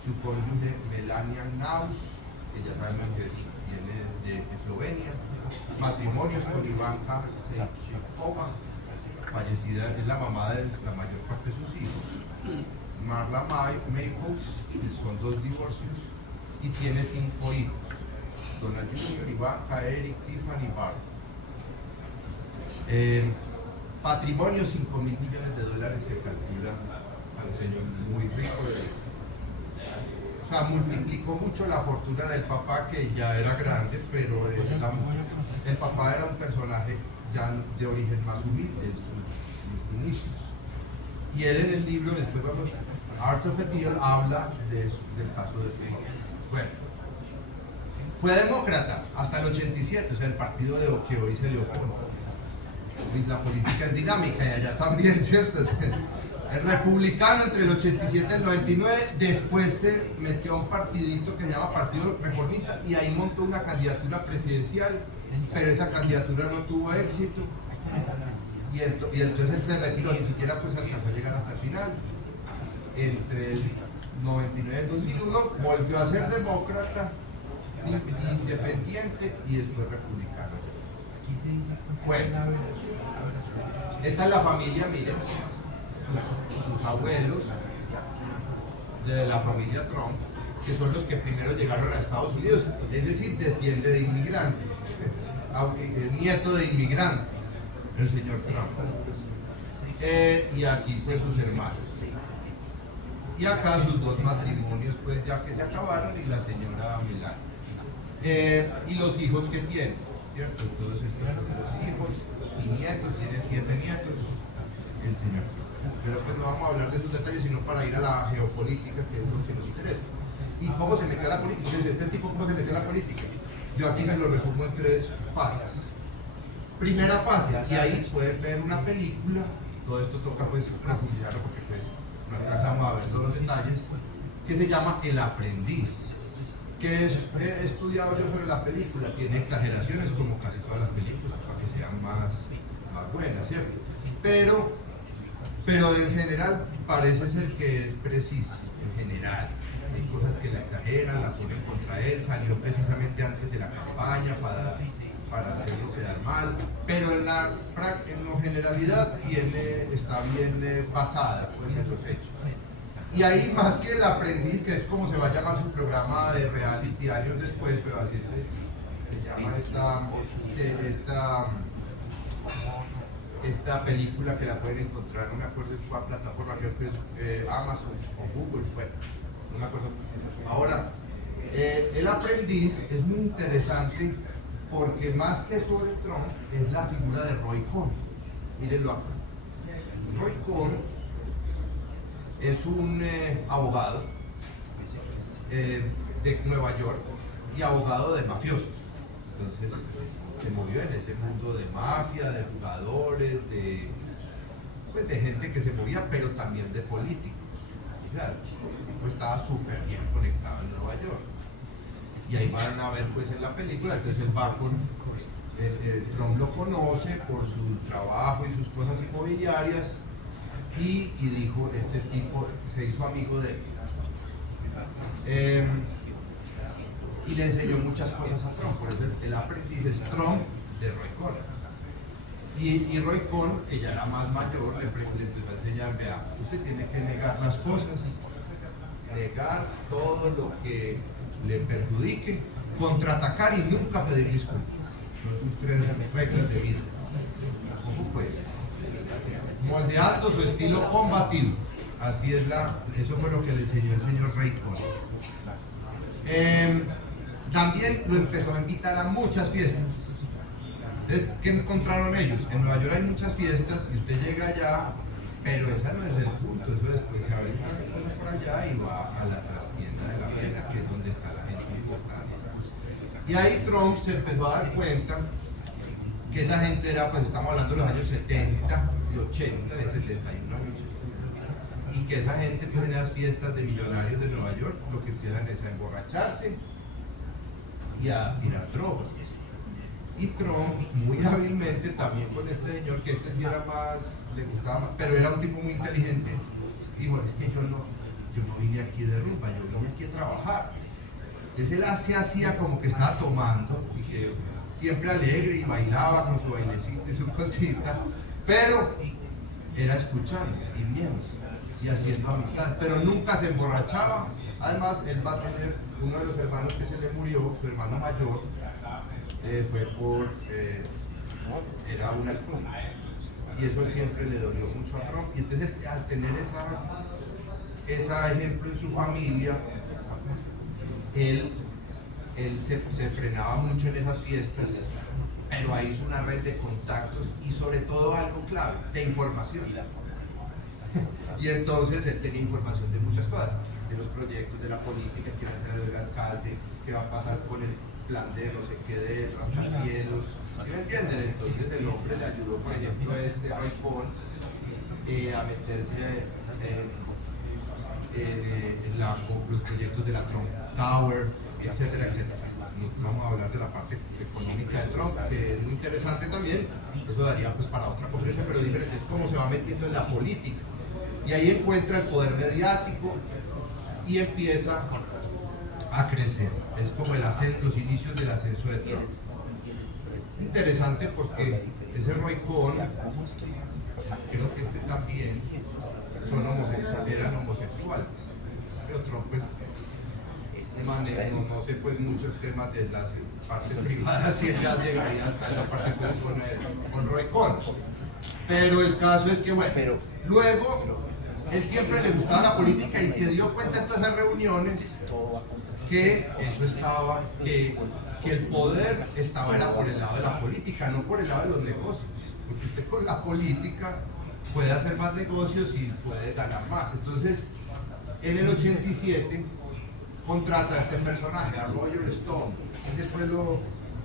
Su cónyuge Melania Naus, que ya sabemos que viene de Eslovenia. Matrimonios con Ivanka Seychikova, fallecida, es la mamá de la mayor parte de sus hijos. Marla Maples, que son 2 divorcios, y tiene 5 hijos: Donald Jr., Ivanka, Eric, Tiffany, Bart. Patrimonio, $5.000 millones se calcula a un señor muy rico. O sea, multiplicó mucho la fortuna del papá, que ya era grande, pero el papá era un personaje ya de origen más humilde en sus inicios. Y él en el libro, después vamos, Art of a Deal, habla del caso de su hijo. Bueno, fue demócrata hasta el 87, o sea, el partido que hoy se le opone. La política es dinámica y allá también, ¿cierto? El republicano entre el 87 y el 99, después se metió a un partidito que se llama Partido Reformista y ahí montó una candidatura presidencial, pero esa candidatura no tuvo éxito y entonces él se retiró, ni siquiera pues alcanzó a llegar hasta el final. entre el 99 y el 2001 volvió a ser demócrata, independiente y después republicano. Bueno, esta es la familia, miren, sus abuelos de la familia Trump, que son los que primero llegaron a Estados Unidos, es decir, desciende de inmigrantes, nieto de inmigrantes, el señor Trump. Y aquí pues sus hermanos. Y acá sus dos matrimonios pues ya que se acabaron y la señora Melania. Y los hijos que tiene, ¿cierto? Todos estos son los hijos y nietos, tiene 7 nietos, el señor Trump. Pero pues no vamos a hablar de sus detalles, sino para ir a la geopolítica, que es lo que nos interesa. ¿Y cómo se metió a la política? Este tipo, ¿cómo se metió a la política? Yo aquí me lo resumo en 3 fases. Primera fase, y ahí pueden ver una película, todo esto toca pues profundizarlo porque pues no alcanzamos a ver todos los detalles, que se llama El Aprendiz, que he estudiado yo sobre la película, tiene exageraciones como casi todas las películas para que sean más buenas, ¿cierto? Pero en general parece ser que es precisa, en general. Hay cosas que la exageran, la ponen contra él, salió precisamente antes de la campaña para hacerlo quedar mal, pero en la generalidad está bien basada pues, en los hechos. Y ahí más que El Aprendiz, que es como se va a llamar su programa de reality años después, pero así se llama esta película, que la pueden encontrar, no me acuerdo en cuál plataforma, creo que es Amazon o Google, bueno, no me acuerdo. Ahora, El Aprendiz es muy interesante porque más que sobre Trump es la figura de Roy Cohn. Mírenlo acá. Roy Cohn es un abogado de Nueva York y abogado de mafiosos. Entonces se movió en ese mundo de mafia, de jugadores, pues, de gente que se movía, pero también de políticos. Claro, pues estaba súper bien conectado en Nueva York. Y ahí van a ver pues en la película, entonces él va con, Trump lo conoce por su trabajo y sus cosas inmobiliarias y dijo, este tipo se hizo amigo de él. Y le enseñó muchas cosas a Trump, por eso El Aprendiz es Trump de Roy Cohn. Y Roy Cohn, que ya era más mayor, le empezó a enseñar, vea, usted tiene que negar las cosas, negar todo lo que le perjudique, contraatacar y nunca pedir disculpas. Son sus 3 reglas de vida. ¿Cómo pues? Moldeando su estilo combativo. Así es eso fue lo que le enseñó el señor Roy Cohn. También lo empezó a invitar a muchas fiestas. Entonces, ¿qué encontraron ellos? En Nueva York hay muchas fiestas y usted llega allá, pero ese no es el punto. Eso después se abre una por allá y va a la trastienda de la fiesta, que es donde está la gente importante. Y ahí Trump se empezó a dar cuenta que esa gente era, pues estamos hablando de los años 70 y 80, de 71 a 80. Y que esa gente, pues en esas fiestas de millonarios de Nueva York, lo que empiezan es a emborracharse y a tirar drogas. Y Trump, muy hábilmente, también con este señor, que este sí era más, le gustaba más, pero era un tipo muy inteligente, dijo, es que yo no vine aquí de rumba, yo vine aquí a trabajar. Entonces él se hacía como que estaba tomando, y que siempre alegre, y bailaba con su bailecito y su cosita, pero era escuchando, y viendo, y haciendo amistad, pero nunca se emborrachaba. Además, él va a tener uno de los hermanos que se le murió, su hermano mayor, era una esposa, y eso siempre le dolió mucho a Trump. Y entonces, al tener ese ejemplo en su familia, él se frenaba mucho en esas fiestas, pero ahí hizo una red de contactos y sobre todo algo clave, de información. Y entonces él tenía información de muchas cosas, de los proyectos, de la política, que va a hacer el alcalde, qué va a pasar con el plan de no sé qué, de rascacielos, ¿sí me entienden? Entonces el hombre le ayudó, por ejemplo, a Roy Cohn a meterse en los proyectos de la Trump Tower, etcétera, etcétera. Vamos a hablar de la parte económica de Trump, que es muy interesante también. Eso daría pues para otra conferencia, pero diferente, es cómo se va metiendo en la política. Y ahí encuentra el poder mediático y empieza a crecer. Es como los inicios del ascenso de Trump. Interesante porque ese Roy Cohn, creo que este también, eran homosexuales. Pero Trump pues, no sé pues muchos temas de las partes privadas y él ya llegaría hasta la parte con Roy Cohn. Pero el caso es que bueno, luego él siempre le gustaba la política y se dio cuenta en todas esas reuniones que eso estaba, que el poder era por el lado de la política, no por el lado de los negocios, porque usted con la política puede hacer más negocios y puede ganar más. Entonces, en el 87 contrata a este personaje, a Roger Stone, y después lo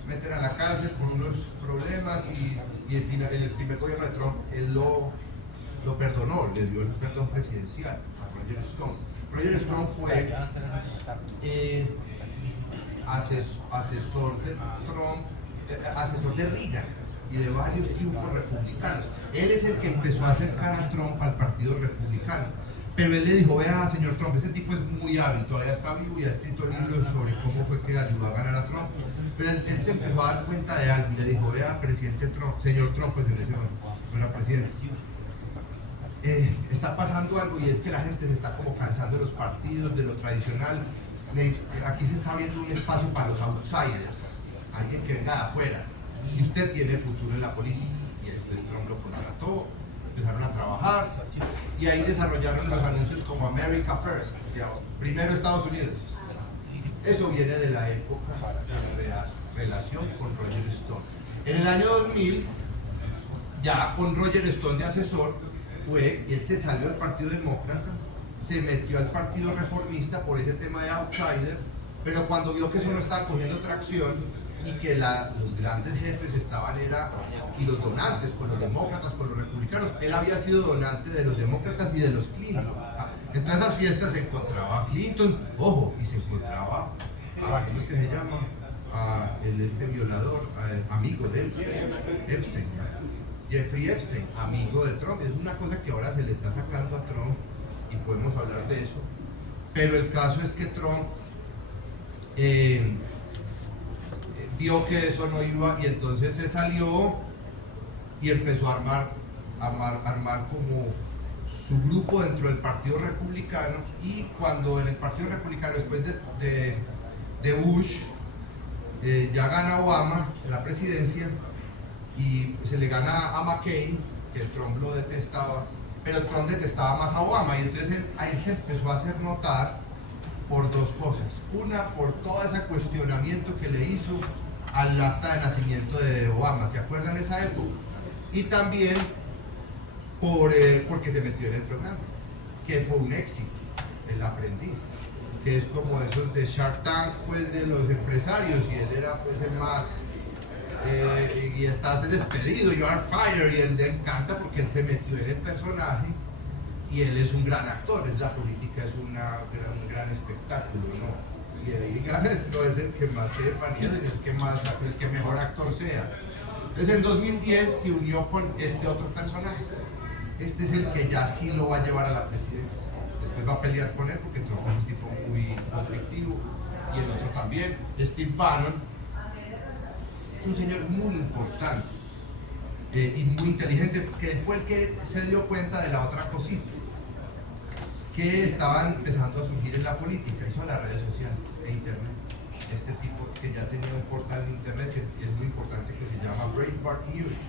meten a la cárcel por unos problemas y en el primer gobierno de Trump él lo perdonó, le dio el perdón presidencial a Roger Stone. Roger Stone fue asesor de Trump, asesor de Reagan y de varios triunfos republicanos. Él es el que empezó a acercar a Trump al partido republicano. Pero él le dijo, vea señor Trump, ese tipo es muy hábil, todavía está vivo y ha escrito libros sobre cómo fue que ayudó a ganar a Trump. Pero él se empezó a dar cuenta de algo y le dijo, vea presidente Trump, señor Trump, pues en ese momento no era presidente. Está pasando algo y es que la gente se está como cansando de los partidos, de lo tradicional. Aquí se está abriendo un espacio para los outsiders, alguien que venga de afuera. Y usted tiene futuro en la política. Y entonces Trump lo contrató, empezaron a trabajar y ahí desarrollaron los anuncios como America First, primero Estados Unidos. Eso viene de la época de la relación con Roger Stone. En el año 2000, ya con Roger Stone de asesor, él se salió del Partido Demócrata, se metió al Partido Reformista por ese tema de outsider, pero cuando vio que eso no estaba cogiendo tracción y que los grandes jefes estaban y los donantes, con los demócratas, con los republicanos, él había sido donante de los demócratas y de los Clinton. En todas esas fiestas se encontraba a Clinton, ojo, y se encontraba ¿cómo es que se llama? Este violador, amigo de Epstein. Jeffrey Epstein, amigo de Trump. Es una cosa que ahora se le está sacando a Trump y podemos hablar de eso. Pero el caso es que Trump vio que eso no iba y entonces se salió y empezó a armar como su grupo dentro del Partido Republicano. Y cuando en el Partido Republicano, después de Bush, ya gana Obama en la presidencia, y se le gana a McCain, que Trump lo detestaba, pero Trump detestaba más a Obama, y entonces a él se empezó a hacer notar por dos cosas. Una, por todo ese cuestionamiento que le hizo al acta de nacimiento de Obama, ¿se acuerdan de esa época? Y también porque se metió en el programa, que fue un éxito, El Aprendiz, que es como esos de Shark Tank, pues de los empresarios, y él era pues el más... y estás despedido, you are fired, y él le encanta porque él se metió en el personaje y él es un gran actor. La política es un gran espectáculo, ¿no? Y ahí no es el que más sepa ni es el que mejor actor sea. Entonces en 2010 se unió con este otro personaje. Este es el que ya sí lo va a llevar a la presidencia. Después va a pelear con él porque Trump es un tipo muy conflictivo, y el otro también, Steve Bannon. Un señor muy importante y muy inteligente, que fue el que se dio cuenta de la otra cosita que estaban empezando a surgir en la política, y son las redes sociales e internet. Este tipo que ya tenía un portal de internet que es muy importante, que se llama Breitbart News.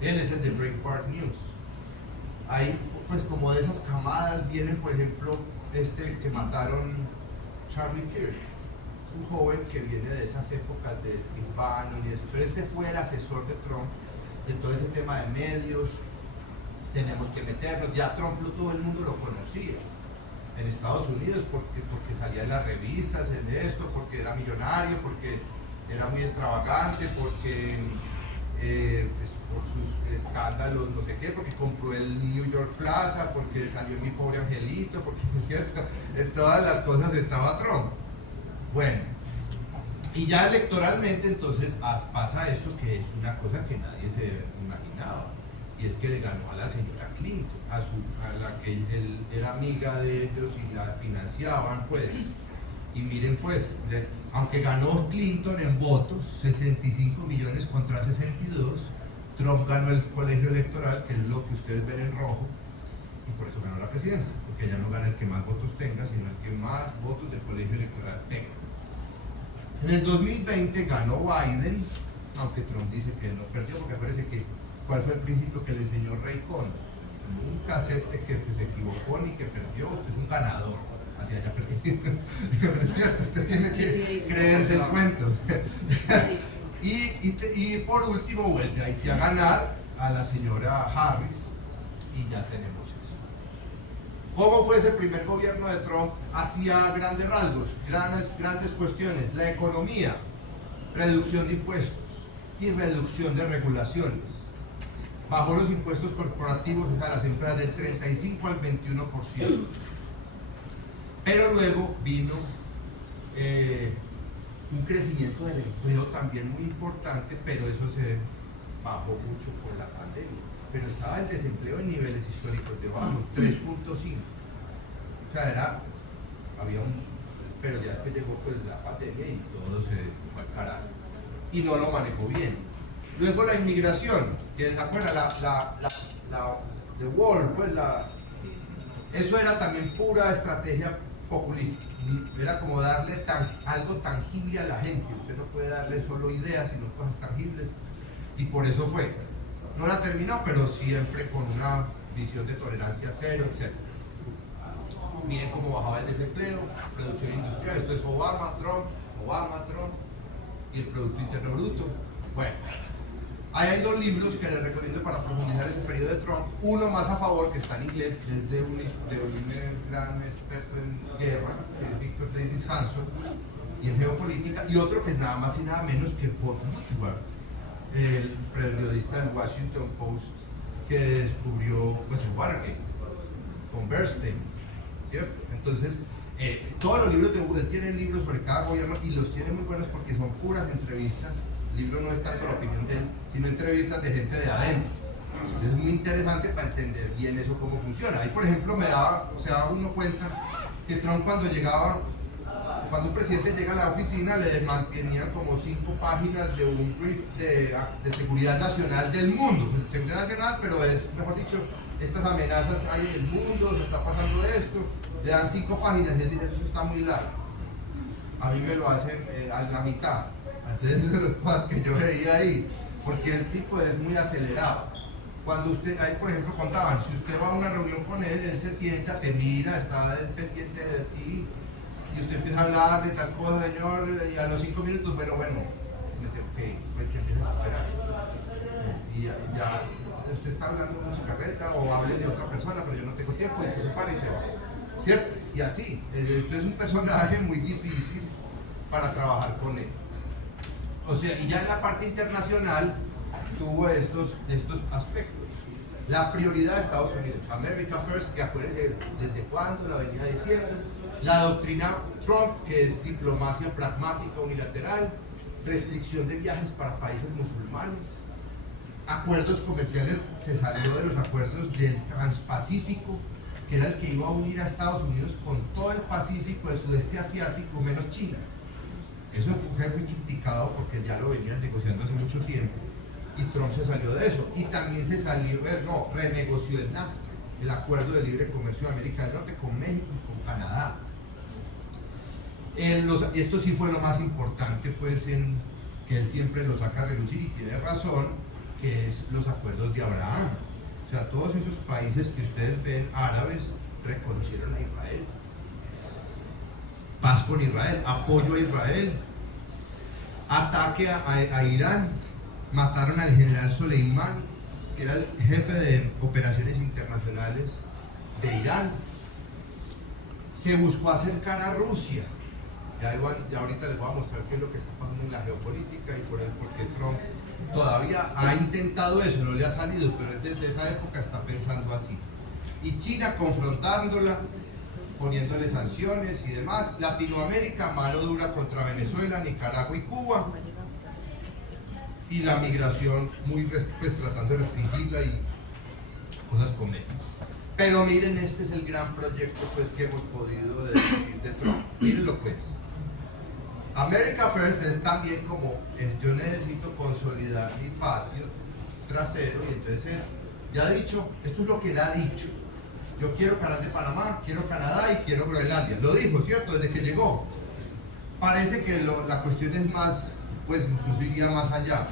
Él es el de Breitbart News. Ahí pues como de esas camadas vienen, por ejemplo, que mataron Charlie Kirk, un joven que viene de esas épocas de Steve Bannon y eso, pero fue el asesor de Trump en todo ese tema de medios. Tenemos que meternos, ya Trump todo el mundo lo conocía en Estados Unidos porque salía en las revistas, en esto, porque era millonario, porque era muy extravagante, porque pues, por sus escándalos, no sé qué, porque compró el New York Plaza, porque salió Mi Pobre Angelito, porque en todas las cosas estaba Trump. Bueno, y ya electoralmente entonces pasa esto, que es una cosa que nadie se imaginaba, y y es que le ganó a la señora Clinton, a la que él era amiga de ellos y la financiaban, pues. Y miren, pues, aunque ganó Clinton en votos, 65 millones contra 62, Trump ganó el colegio electoral, que es lo que ustedes ven en rojo, y por eso ganó la presidencia, porque ya no gana el que más votos tenga, sino el que más votos del colegio electoral tenga. En el 2020 ganó Biden, aunque Trump dice que no perdió, porque acuérdense que ¿cuál fue el principio que le enseñó Ray Conn? Nunca acepte que se equivocó ni que perdió, usted es un ganador, así haya perdido. Es cierto, usted tiene que creerse el cuento. Y por último vuelve ahí sí a ganar a la señora Harris y ya tenemos eso. ¿Cómo fue ese primer gobierno de Trump? Hacia grandes rasgos, grandes cuestiones. La economía, reducción de impuestos y reducción de regulaciones. Bajó los impuestos corporativos a las empresas del 35 al 21%. Pero luego vino un crecimiento del empleo también muy importante, pero eso se bajó mucho por la pandemia. Pero estaba el desempleo en niveles históricos de bajos, 3.5. O sea, pero ya después llegó pues la pandemia y todo se fue al carajo. Y no lo manejó bien. Luego la inmigración, que se acuerdan, The Wall, pues eso era también pura estrategia populista. Era como darle algo tangible a la gente. Usted no puede darle solo ideas, sino cosas tangibles. Y por eso fue. No la terminó, pero siempre con una visión de tolerancia cero, etc. Miren cómo bajaba el desempleo, producción industrial. Esto es Obama, Trump, y el Producto Interno Bruto. Bueno, ahí hay dos libros que les recomiendo para profundizar ese periodo de Trump. Uno más a favor, que está en inglés, es de un gran experto en guerra, que es Victor Davis Hanson, y en geopolítica, y otro que es nada más y nada menos que Bob Woodward, el periodista del Washington Post, que descubrió pues el Watergate con Bernstein, ¿cierto? Entonces, todos los libros de Woodward tienen libros sobre cada gobierno y los tiene muy buenos porque son puras entrevistas. El libro no es tanto la opinión de él, sino entrevistas de gente de adentro. Es muy interesante para entender bien eso cómo funciona. Ahí, por ejemplo, se da uno cuenta que Trump cuando un presidente llega a la oficina le mantenían como 5 páginas de un brief de seguridad nacional del mundo. Seguridad nacional, pero es, mejor dicho, estas amenazas hay en el mundo, se está pasando esto. Le dan 5 páginas y él dice, eso está muy largo. A mí me lo hacen a la mitad. Entonces, esas son las cosas que yo veía ahí, porque el tipo es muy acelerado. Cuando usted, ahí por ejemplo contaban, si usted va a una reunión con él se sienta, te mira, está pendiente de ti, y usted empieza a hablar de tal cosa, señor, y a los 5 minutos, bueno, me tengo que ir, pues se empieza a esperar. Y ya usted está hablando con su carreta, o hable de otra persona, pero yo no tengo tiempo, y entonces para y se va. ¿Cierto? Y así, entonces es un personaje muy difícil para trabajar con él. O sea, y ya en la parte internacional tuvo estos aspectos. La prioridad de Estados Unidos, America First, que acuérdense desde cuándo la venía diciendo. La doctrina Trump, que es diplomacia pragmática unilateral, restricción de viajes para países musulmanes, acuerdos comerciales, se salió de los acuerdos del Transpacífico, que era el que iba a unir a Estados Unidos con todo el Pacífico, el sudeste asiático, menos China. Eso fue muy criticado porque ya lo venían negociando hace mucho tiempo y Trump se salió de eso. Y también renegoció el NAFTA, el Acuerdo de Libre Comercio de América del Norte con México y con Canadá. Esto sí fue lo más importante, pues, que él siempre lo saca a relucir y tiene razón, que es los acuerdos de Abraham. O sea, todos esos países que ustedes ven árabes reconocieron a Israel. Paz con Israel, apoyo a Israel, ataque a Irán, mataron al general Soleimani, que era el jefe de operaciones internacionales de Irán. Se buscó acercar a Rusia. Ya ahorita les voy a mostrar qué es lo que está pasando en la geopolítica y porque Trump todavía ha intentado eso, no le ha salido, pero él desde esa época está pensando así. Y China confrontándola, poniéndole sanciones y demás. Latinoamérica, mano dura contra Venezuela, Nicaragua y Cuba. Y la migración, pues tratando de restringirla cosas con México. Pero miren, este es el gran proyecto pues, que hemos podido decir de Trump. Mírenlo pues. America First es también como, yo necesito consolidar mi patio trasero, y entonces ya ha dicho, esto es lo que él ha dicho. Yo quiero Canal de Panamá, quiero Canadá y quiero Groenlandia. Lo dijo, ¿cierto? Desde que llegó. Parece que la cuestión es más, pues incluso iría más allá.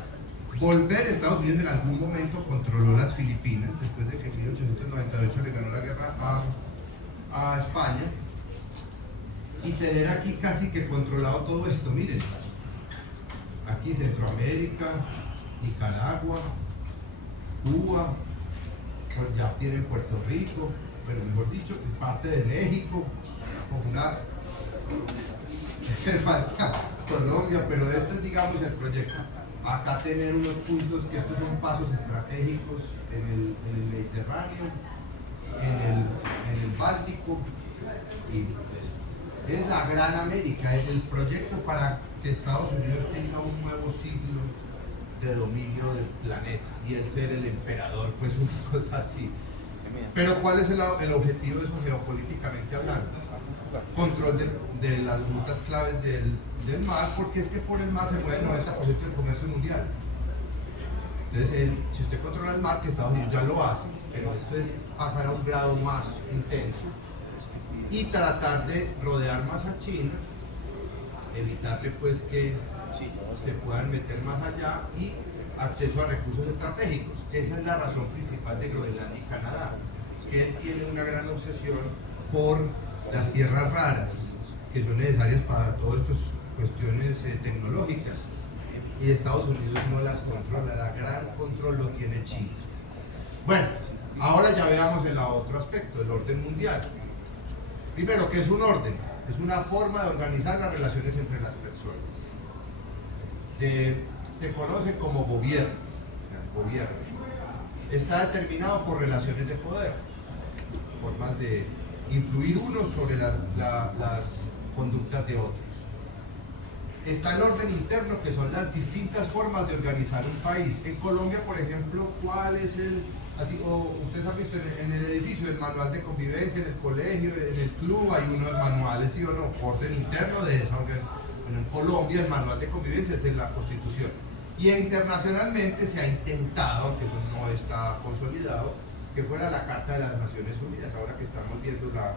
Volver, Estados Unidos en algún momento controló las Filipinas, después de que en 1898 le ganó la guerra a España, y tener aquí casi que controlado todo esto. Miren, aquí Centroamérica, Nicaragua, Cuba, pues ya tienen Puerto Rico, pero mejor dicho, parte de México, como una Colombia, pero este es, digamos, el proyecto. Acá tener unos puntos que estos son pasos estratégicos en el Mediterráneo, en el Báltico, y es la gran América, es el proyecto para que Estados Unidos tenga un nuevo siglo de dominio del planeta y el ser el emperador, pues una cosa así. Pero ¿cuál es el objetivo de eso geopolíticamente hablando? Control de las rutas claves del mar, porque es que por el mar se mueve el 90% del comercio mundial. Entonces, si usted controla el mar, que Estados Unidos ya lo hace, pero esto es pasar a un grado más intenso y tratar de rodear más a China, evitarle pues que se puedan meter más allá, y acceso a recursos estratégicos. Esa es la razón principal de Groenlandia y Canadá, que él tiene una gran obsesión por las tierras raras, que son necesarias para todas estas cuestiones tecnológicas, y Estados Unidos no las controla, la gran control lo tiene China. Bueno, ahora ya veamos el otro aspecto, el orden mundial. Primero, ¿qué es un orden? Es una forma de organizar las relaciones entre las personas. Se conoce como gobierno. Está determinado por relaciones de poder, formas de influir unos sobre las conductas de otros. Está el orden interno, que son las distintas formas de organizar un país. En Colombia, por ejemplo, ¿cuál es ustedes han visto en el edificio el manual de convivencia, en el colegio, en el club, hay unos manuales, ¿sí o no? Orden interno de esa organización. Bueno, en Colombia el manual de convivencia es en la Constitución. Y internacionalmente se ha intentado, aunque eso no está consolidado, que fuera la Carta de las Naciones Unidas, ahora que estamos viendo la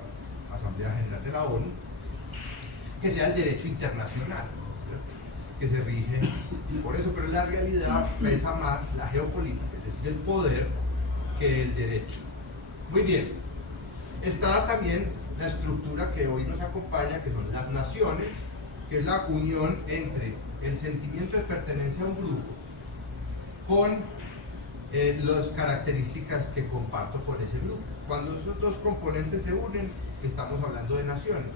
Asamblea General de la ONU, que sea el derecho internacional, que se rige por eso, pero en la realidad pesa más la geopolítica, es decir, el poder, que el derecho. Muy bien, está también la estructura que hoy nos acompaña, que son las naciones, que es la unión entre el sentimiento de pertenencia a un grupo con las características que comparto con ese grupo. Cuando esos dos componentes se unen, estamos hablando de naciones.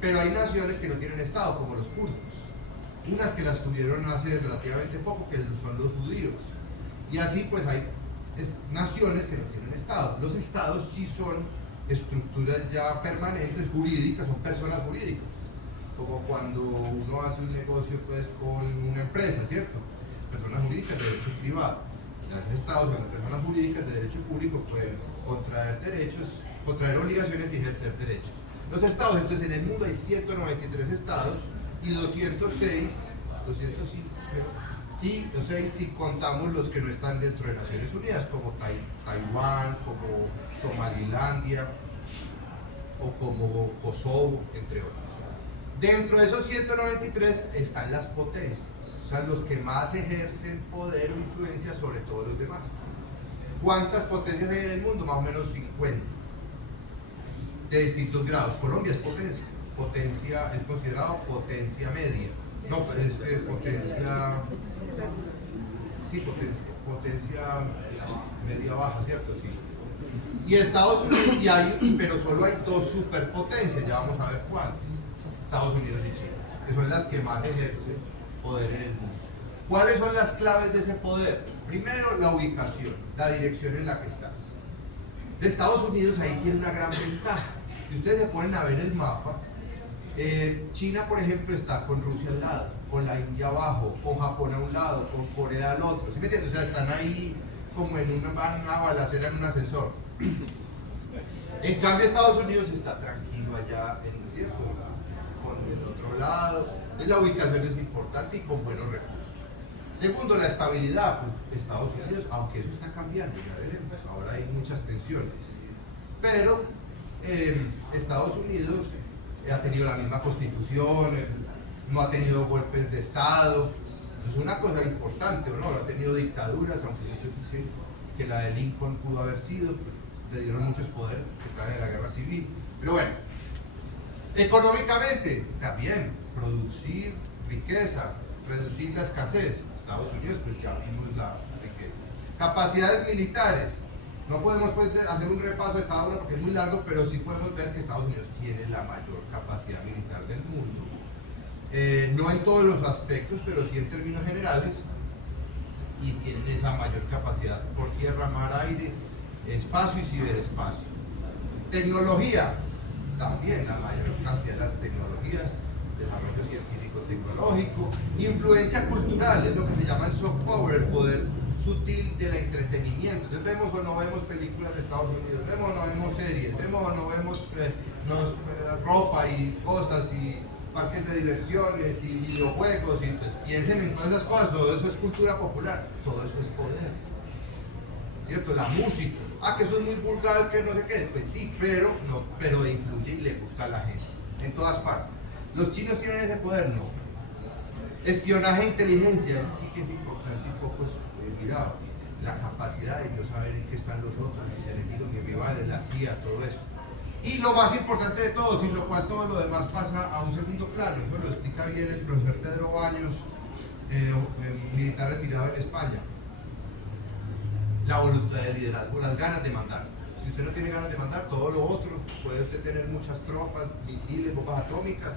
Pero hay naciones que no tienen Estado, como los kurdos. Unas que las tuvieron hace relativamente poco, que son los judíos. Y así pues hay naciones que no tienen Estado. Los Estados sí son estructuras ya permanentes, jurídicas, son personas jurídicas. Como cuando uno hace un negocio pues con una empresa, ¿cierto? Personas jurídicas de derecho privado. Los estados son las personas jurídicas de derecho público, pueden contraer obligaciones y ejercer derechos. Los estados, entonces en el mundo hay 193 estados y 206 si contamos los que no están dentro de Naciones Unidas, como Taiwán, como Somalilandia o como Kosovo, entre otros. Dentro de esos 193 están las potencias, o sea, los que más ejercen poder o influencia sobre todos los demás. ¿Cuántas potencias hay en el mundo? Más o menos 50, de distintos grados. Colombia es potencia es considerado potencia media, no, pero es potencia media baja, ¿cierto? Sí. Y Estados Unidos, pero solo hay dos superpotencias, ya vamos a ver cuáles. Estados Unidos y China, que son las que más ejercen poder en el mundo. ¿Cuáles son las claves de ese poder? Primero, la ubicación, la dirección en la que estás. Estados Unidos ahí tiene una gran ventaja. Si ustedes se ponen a ver el mapa, China, por ejemplo, está con Rusia al lado, con la India abajo, con Japón a un lado, con Corea al otro. ¿Sí me entiendes? O sea, están ahí como en una balacera en un ascensor. En cambio Estados Unidos está tranquilo allá en el desierto, con el otro lado, la ubicación es importante y con buenos recursos. Segundo, la estabilidad. Pues, Estados Unidos, aunque eso está cambiando, ya veremos, ahora hay muchas tensiones, pero Estados Unidos ha tenido la misma constitución, no ha tenido golpes de Estado. Es una cosa importante, ¿no? Ha tenido dictaduras, aunque muchos dicen que la de Lincoln pudo haber sido, le dieron muchos poderes, que estaban en la guerra civil. Pero bueno, económicamente también, producir riqueza, reducir la escasez. Estados Unidos, pues ya vimos la riqueza. Capacidades militares. No podemos pues, hacer un repaso de cada una porque es muy largo, pero sí podemos ver que Estados Unidos tiene la mayor capacidad militar del mundo. No en todos los aspectos, pero sí en términos generales, y tienen esa mayor capacidad por tierra, mar, aire, espacio y ciberespacio. Tecnología, también la mayor cantidad de las tecnologías, desarrollo científico-tecnológico, influencia cultural, es lo que se llama el soft power, el poder sutil del entretenimiento. Entonces vemos o no vemos películas de Estados Unidos, vemos o no vemos series, vemos o no vemos ropa y cosas y parques de diversiones y videojuegos, y pues piensen en todas esas cosas. Todo eso es cultura popular, todo eso es poder, ¿cierto? La música, que eso es muy vulgar, que no sé qué, pues sí, pero influye y le gusta a la gente, en todas partes. ¿Los chinos tienen ese poder? No. Espionaje e inteligencia, eso sí que es importante, un poco olvidado. La capacidad de yo saber en qué están los otros, mis enemigos, mis rivales, la CIA, todo eso. Y lo más importante de todo, sin lo cual todo lo demás pasa a un segundo plano. Eso lo explica bien el profesor Pedro Baños, militar retirado en España. La voluntad de liderazgo, las ganas de mandar. Si usted no tiene ganas de mandar, todo lo otro, puede usted tener muchas tropas, misiles, bombas atómicas,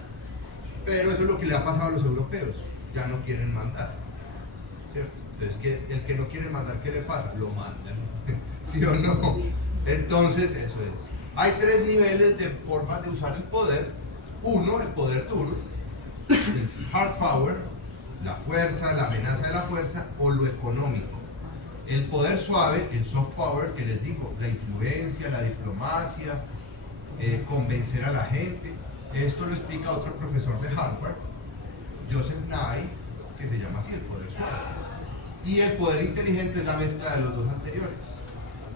pero eso es lo que le ha pasado a los europeos, ya no quieren mandar, ¿cierto? Entonces, el que no quiere mandar, ¿qué le pasa? Lo mandan, ¿sí o no? Entonces, eso es. Hay tres niveles de formas de usar el poder. Uno, el poder duro, el hard power, la fuerza, la amenaza de la fuerza, o lo económico. El poder suave, el soft power, que les digo, la influencia, la diplomacia, convencer a la gente. Esto lo explica otro profesor de Harvard, Joseph Nye, que se llama así, el poder suave. Y el poder inteligente es la mezcla de los dos anteriores,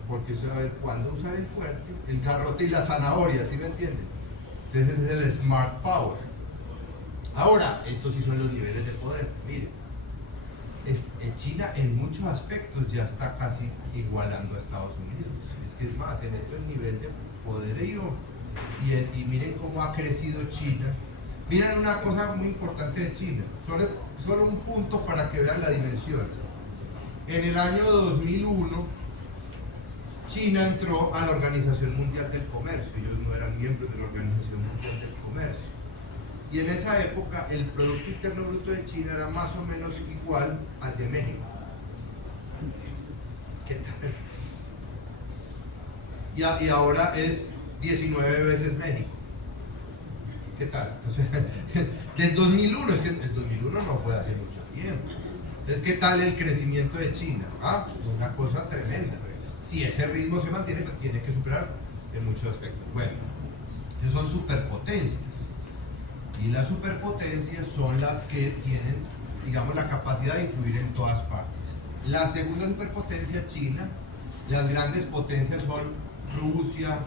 porque eso es saber cuándo usar el fuerte, el garrote y la zanahoria, ¿sí me entienden? Entonces es el smart power. Ahora, estos sí son los niveles de poder. Miren, China en muchos aspectos ya está casi igualando a Estados Unidos. Es que es más, en esto el nivel de poderío y miren cómo ha crecido China. Miren una cosa muy importante de China, solo un punto para que vean la dimensión. En el año 2001, China entró a la Organización Mundial del Comercio. Ellos no eran miembros de la Organización Mundial del Comercio. Y en esa época el Producto Interno Bruto de China era más o menos igual al de México. ¿Qué tal? Y ahora es 19 veces México. ¿Qué tal? Entonces, del 2001, es que el 2001 no fue hace mucho tiempo. Entonces, ¿qué tal el crecimiento de China? Una cosa tremenda. Si ese ritmo se mantiene, pues tiene que superar en muchos aspectos. Bueno, esos son superpotencias. Y las superpotencias son las que tienen, digamos, la capacidad de influir en todas partes. La segunda superpotencia, China. Las grandes potencias son Rusia,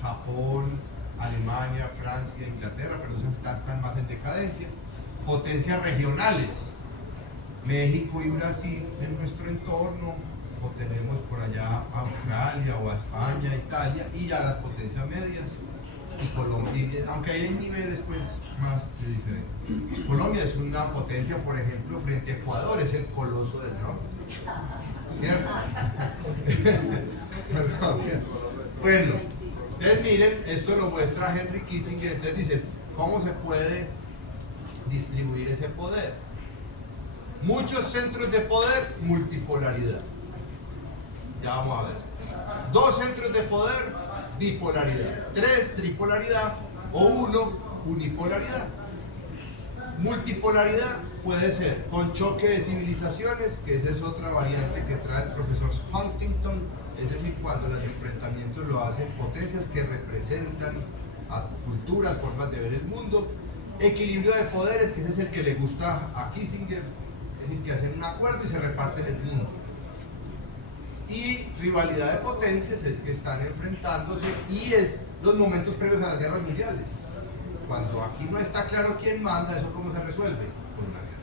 Japón, Alemania, Francia, Inglaterra, pero esas están más en decadencia. Potencias regionales, México y Brasil en nuestro entorno, o tenemos por allá a Australia o a España, Italia, y ya las potencias medias, y Colombia, aunque hay niveles pues más diferentes. Colombia es una potencia, por ejemplo, frente a Ecuador, es el coloso del norte, ¿cierto? Bueno, entonces miren, esto lo muestra Henry Kissinger. Entonces dice, ¿cómo se puede distribuir ese poder? Muchos centros de poder, multipolaridad. Ya vamos a ver. 2 centros de poder, bipolaridad. 3, tripolaridad. O 1, unipolaridad. Multipolaridad puede ser con choque de civilizaciones, que esa es otra variante que trae el profesor Huntington, es decir, cuando los enfrentamientos lo hacen potencias que representan a culturas, formas de ver el mundo. Equilibrio de poderes, que ese es el que le gusta a Kissinger, es decir, que hacen un acuerdo y se reparten el mundo. Y rivalidad de potencias es que están enfrentándose y es los momentos previos a las guerras mundiales. Cuando aquí no está claro quién manda, ¿eso cómo se resuelve? Con una guerra.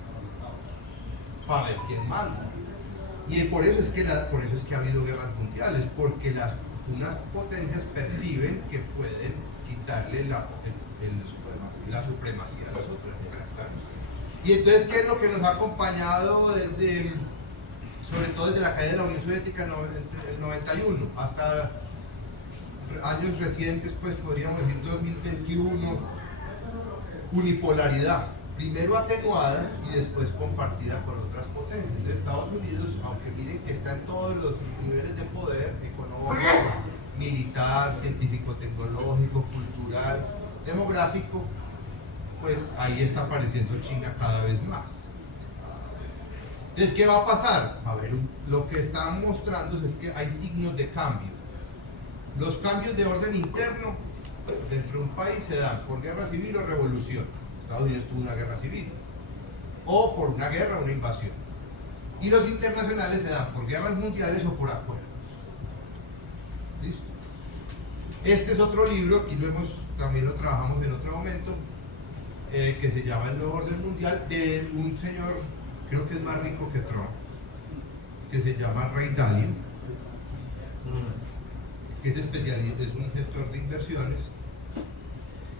Para ver quién manda. Y por eso es que ha habido guerras mundiales, porque unas potencias perciben que pueden quitarle la supremacía a las otras. Y entonces, ¿qué es lo que nos ha acompañado sobre todo desde la caída de la Unión Soviética en el 91 hasta años recientes, pues podríamos decir 2021? Unipolaridad, primero atenuada y después compartida con otras potencias. Entonces Estados Unidos, aunque miren que está en todos los niveles de poder, económico, militar, científico-tecnológico, cultural, demográfico, pues ahí está apareciendo China cada vez más. Entonces, ¿qué va a pasar? A ver, lo que están mostrando es que hay signos de cambio. Los cambios de orden interno dentro de un país se dan por guerra civil o revolución. Estados Unidos tuvo una guerra civil, o por una guerra o una invasión. Y los internacionales se dan por guerras mundiales o por acuerdos. ¿Listo? Este es otro libro, y también lo trabajamos en otro momento, que se llama El Nuevo Orden Mundial, de un señor, creo que es más rico que Trump, que se llama Ray Dalio, que es especialista, es un gestor de inversiones,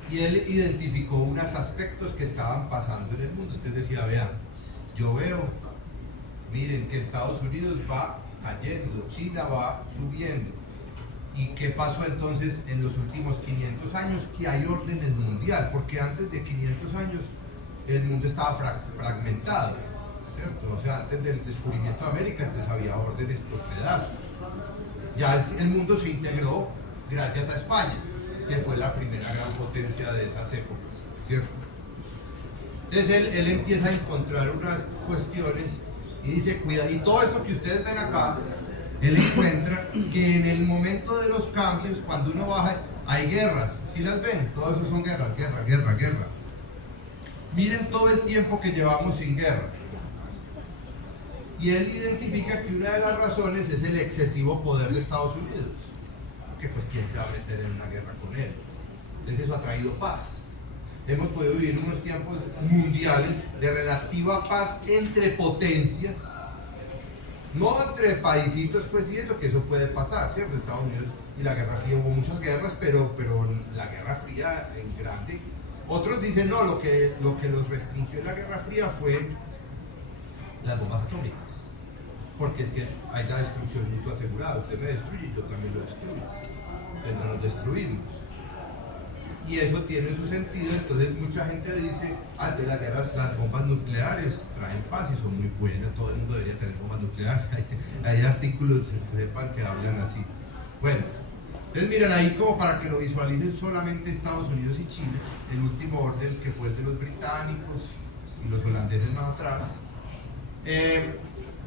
y él identificó unos aspectos que estaban pasando en el mundo. Entonces decía, vean, yo veo, miren que Estados Unidos va cayendo, China va subiendo. ¿Y qué pasó entonces en los últimos 500 años? Que hay órdenes mundial, porque antes de 500 años el mundo estaba fragmentado, ¿cierto? O sea, antes del descubrimiento de América, entonces había órdenes por pedazos. Ya el mundo se integró gracias a España, que fue la primera gran potencia de esas épocas, ¿cierto? Entonces él empieza a encontrar unas cuestiones y dice, cuida, y todo esto que ustedes ven acá, él encuentra que en el momento de los cambios, cuando uno baja, hay guerras. ¿Sí las ven? Todo eso son guerras, guerra. Miren todo el tiempo que llevamos sin guerra. Y él identifica que una de las razones es el excesivo poder de Estados Unidos. Que pues ¿quién se va a meter en una guerra con él? Entonces eso ha traído paz. Hemos podido vivir unos tiempos mundiales de relativa paz entre potencias. No entre paisitos, pues, y eso, que eso puede pasar, ¿cierto? Estados Unidos y la Guerra Fría, hubo muchas guerras, pero la Guerra Fría en grande. Otros dicen, no, lo que los restringió en la Guerra Fría fue las bombas atómicas. Porque es que hay la destrucción mutua asegurada. Usted me destruye y yo también lo destruyo. Entonces no nos destruimos. Y eso tiene su sentido. Entonces mucha gente dice, de las guerras, las bombas nucleares traen paz y son muy buenas, todo el mundo debería tener bombas nucleares. Hay artículos que sepan que hablan así. Bueno, entonces miren ahí, como para que lo visualicen, solamente Estados Unidos y China, el último orden que fue el de los británicos y los holandeses más atrás.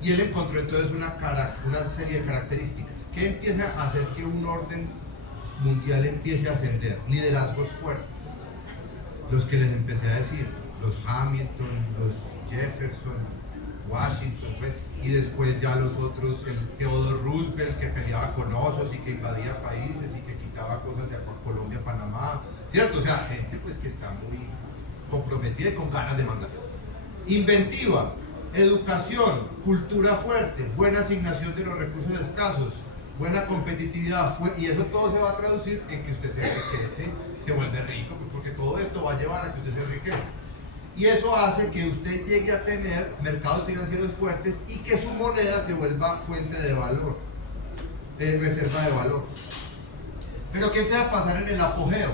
Y él encontró entonces una serie de características que empieza a hacer que un orden mundial empiece a ascender. Liderazgos fuertes, los que les empecé a decir, los Hamilton, los Jefferson, Washington, pues, y después ya los otros, el Theodore Roosevelt, que peleaba con osos y que invadía países y que quitaba cosas de Colombia, Panamá, ¿cierto? O sea, gente pues que está muy comprometida y con ganas de mandar. Inventiva, educación, cultura fuerte, buena asignación de los recursos escasos, buena competitividad, y eso todo se va a traducir en que usted se enriquece, se vuelve rico, pues porque todo esto va a llevar a que usted se enriquezca. Y eso hace que usted llegue a tener mercados financieros fuertes y que su moneda se vuelva fuente de valor, reserva de valor. Pero ¿qué empieza a pasar en el apogeo?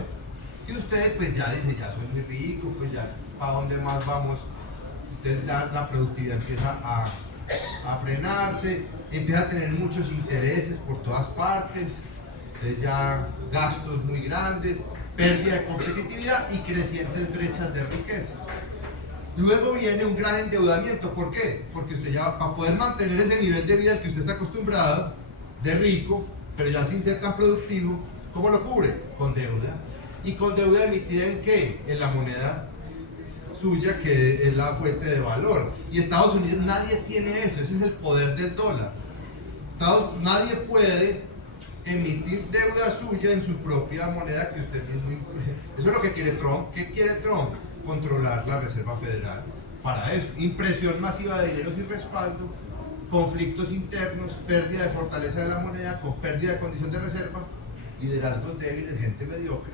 Que usted pues ya dice, ya soy muy rico, pues ya, ¿para dónde más vamos? Entonces la productividad empieza a frenarse, empieza a tener muchos intereses por todas partes, entonces ya gastos muy grandes, pérdida de competitividad y crecientes brechas de riqueza. Luego viene un gran endeudamiento. ¿Por qué? Porque usted ya, para poder mantener ese nivel de vida al que usted está acostumbrado, de rico, pero ya sin ser tan productivo, ¿cómo lo cubre? Con deuda. ¿Y con deuda emitida en qué? En la moneda suya, que es la fuente de valor. Y Estados Unidos, nadie tiene eso, ese es el poder del dólar. Nadie puede emitir deuda suya en su propia moneda que usted mismo. Eso es lo que quiere Trump. ¿Qué quiere Trump? Controlar la Reserva Federal. Para eso, impresión masiva de dinero sin respaldo, conflictos internos, pérdida de fortaleza de la moneda, con pérdida de condición de reserva, liderazgos débiles, gente mediocre,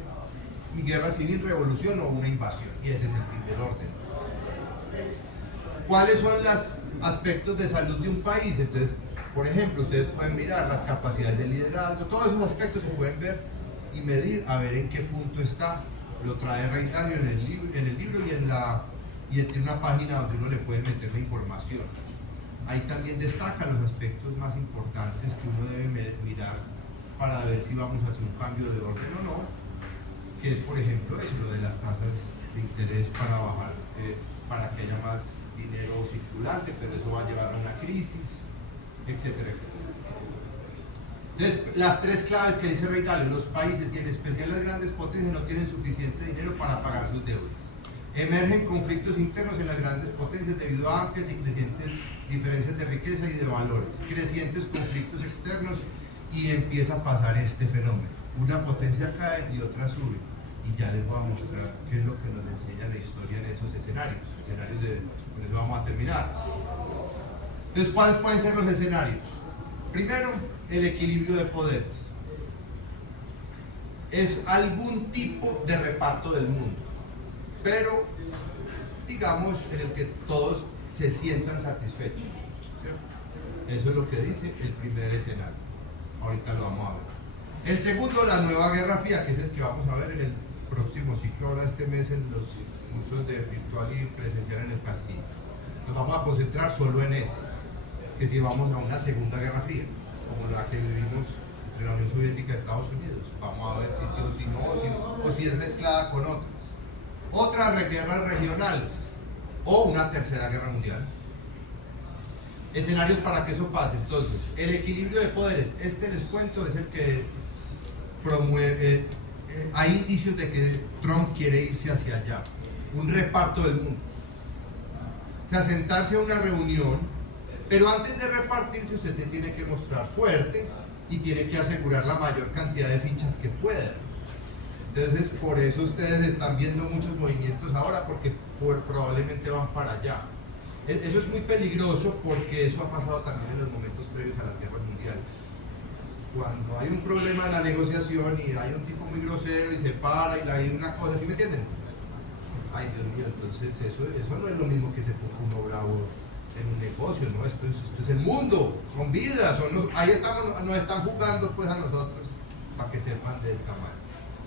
y guerra civil, revolución o una invasión. Y ese es el fin del orden. ¿Cuáles son los aspectos de salud de un país? Entonces, por ejemplo, ustedes pueden mirar las capacidades de liderazgo, todos esos aspectos se pueden ver y medir, a ver en qué punto está. Lo trae Ray Dalio en el libro y tiene una página donde uno le puede meter la información. Ahí también destacan los aspectos más importantes que uno debe mirar para ver si vamos a hacer un cambio de orden o no, que es, por ejemplo, eso, lo de las tasas de interés para bajar, para que haya más dinero circulante, pero eso va a llevar a una crisis, etcétera, etcétera. Entonces, las tres claves que dice Ray Dalio: los países y en especial las grandes potencias no tienen suficiente dinero para pagar sus deudas. Emergen conflictos internos en las grandes potencias debido a amplias y crecientes diferencias de riqueza y de valores, crecientes conflictos externos, y empieza a pasar este fenómeno. Una potencia cae y otra sube. Y ya les voy a mostrar qué es lo que nos enseña la historia en esos escenarios. Con eso vamos a terminar. Entonces, ¿cuáles pueden ser los escenarios? Primero, el equilibrio de poderes. Es algún tipo de reparto del mundo, pero digamos en el que todos se sientan satisfechos, ¿cierto? Eso es lo que dice el primer escenario. Ahorita lo vamos a ver. El segundo, la nueva Guerra Fría, que es el que vamos a ver en el próximo ciclo, ahora este mes, en los cursos de virtual y presencial en el Castillo. Nos vamos a concentrar solo en ese, que si vamos a una segunda Guerra Fría, como la que vivimos entre la Unión Soviética y Estados Unidos, vamos a ver si sí o si no, o si es mezclada con otras. Otras guerras regionales, o una tercera guerra mundial. Escenarios para que eso pase. Entonces, el equilibrio de poderes, les cuento, es el que promueve, hay indicios de que Trump quiere irse hacia allá, un reparto del mundo, o sea, sentarse a una reunión, pero antes de repartirse usted te tiene que mostrar fuerte y tiene que asegurar la mayor cantidad de fichas que pueda. Entonces, por eso ustedes están viendo muchos movimientos ahora, porque probablemente van para allá. Eso es muy peligroso, porque eso ha pasado también en los momentos previos a las guerras mundiales. Cuando hay un problema en la negociación y hay un tipo muy grosero y se para y hay una cosa, ¿sí me entienden? Ay, Dios mío, entonces eso no es lo mismo que se ponga uno bravo en un negocio, ¿no? Esto es el mundo, son vidas, ahí estamos, nos están jugando pues a nosotros, para que sepan del tamaño.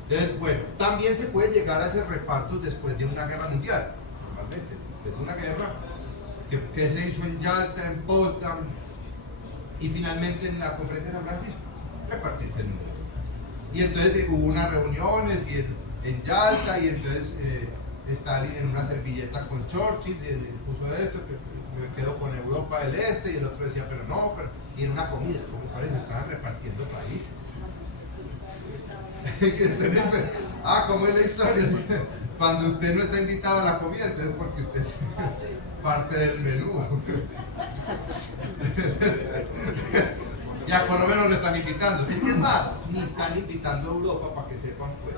Entonces, bueno, también se puede llegar a hacer repartos después de una guerra mundial, normalmente, después de una guerra que se hizo en Yalta, en Potsdam y finalmente en la conferencia de San Francisco, repartirse el mundo. Y entonces hubo unas reuniones en Yalta, y entonces Stalin en una servilleta con Churchill puso esto, que me quedo con Europa del Este, y el otro decía, pero no, y en una comida, como parece, estaban repartiendo países. ¿Cómo es la historia? Cuando usted no está invitado a la comida, entonces porque usted parte del menú. Y a Colombia no lo están invitando. Es que es más, ni están invitando a Europa, para que sepan pues.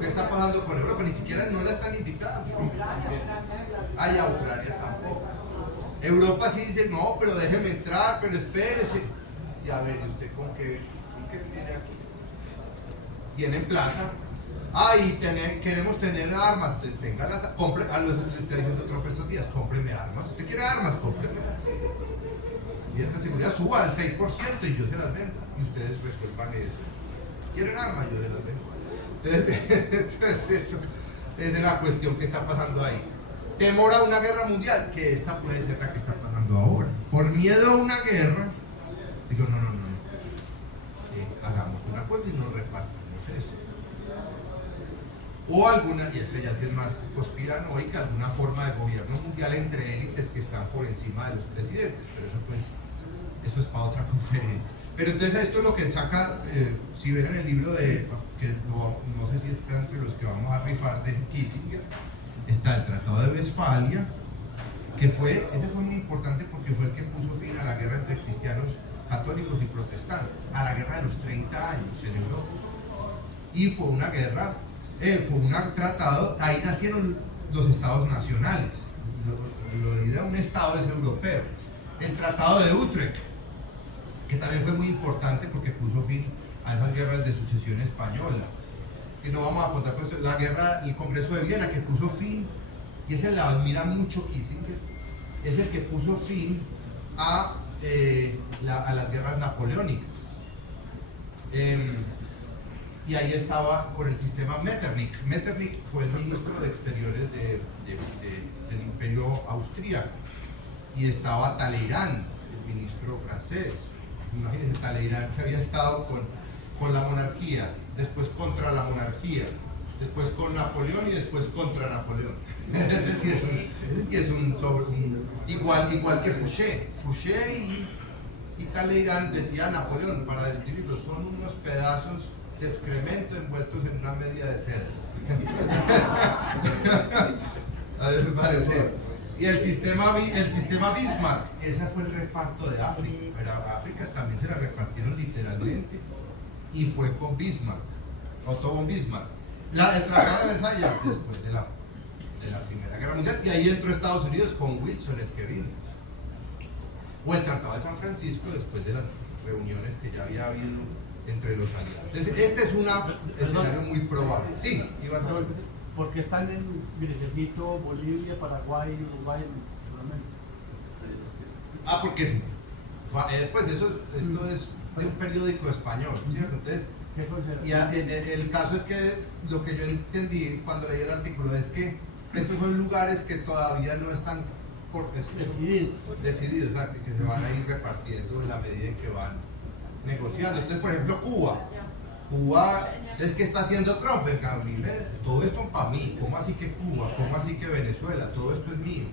¿Qué está pasando con Europa? Ni siquiera no la están invitando. Y a Ucrania tampoco. Europa sí dice, no, pero déjeme entrar, pero espérese. Y a ver, ¿y usted con qué viene aquí? Tienen plata. Queremos tener armas. Entonces téngalas, compre, le está diciendo Trump estos días, cómpreme armas. ¿Usted quiere armas? Cómpremelas. Invierta seguridad, suba al 6% y yo se las vendo. Y ustedes resuelvan eso. ¿Quieren armas? Yo se las vendo. Entonces, esa es la cuestión que está pasando ahí. Temor a una guerra mundial, que esta puede ser la que está pasando ahora. Por miedo a una guerra, digo, no. Hagamos un acuerdo y nos repartimos eso. o alguna, y esta ya sí es más conspiranoica, alguna forma de gobierno mundial entre élites que están por encima de los presidentes, pero eso pues, eso es para otra conferencia. Pero entonces esto es lo que saca, si ven en el libro de, que no sé si está entre los que vamos a rifar, de Kissinger, está el Tratado de Westfalia, que ese fue muy importante porque fue el que puso fin a la guerra entre cristianos católicos y protestantes, a la guerra de los 30 años en Europa. Y fue una guerra, fue un tratado, ahí nacieron los estados nacionales. La idea de un estado es europeo. El Tratado de Utrecht, que también fue muy importante porque puso fin a esas guerras de sucesión española. Y no vamos a contar pues la guerra, el Congreso de Viena, que puso fin, y ese la admira mucho Kissinger, es el que puso fin a las guerras napoleónicas. Y ahí estaba con el sistema Metternich. Metternich fue el ministro de Exteriores del Imperio Austríaco, y estaba Talleyrand, el ministro francés. Imagínense, Talleyrand, que había estado con la monarquía, después contra la monarquía, después con Napoleón y después contra Napoleón. Ese sí es un igual que Fouché. Fouché y Talleyrand decía a Napoleón, para describirlo, son unos pedazos de excremento envueltos en una media de seda. A ver, me parece. Y el sistema Bismarck, ese fue el reparto de África. Pero a África también se la repartieron literalmente, y fue con Bismarck, Otto von Bismarck. El Tratado de Versalles, después de la Primera Guerra Mundial, y ahí entró Estados Unidos con Wilson, el que vimos. O el Tratado de San Francisco, después de las reuniones que ya había habido entre los aliados. Entonces, este es un escenario muy probable. Sí, Iván. Porque están en Grisecito, Bolivia, Paraguay, Uruguay, solamente. Porque pues esto es de un periódico español, ¿cierto? Entonces, y el caso es que lo que yo entendí cuando leí el artículo es que estos son lugares que todavía no están decididos, ¿sabes? Que se van a ir repartiendo en la medida en que van negociando. Entonces, por ejemplo, Cuba es que está haciendo Trump, todo esto para mí. ¿Cómo así que Cuba? ¿Cómo así que Venezuela? Todo esto es mío,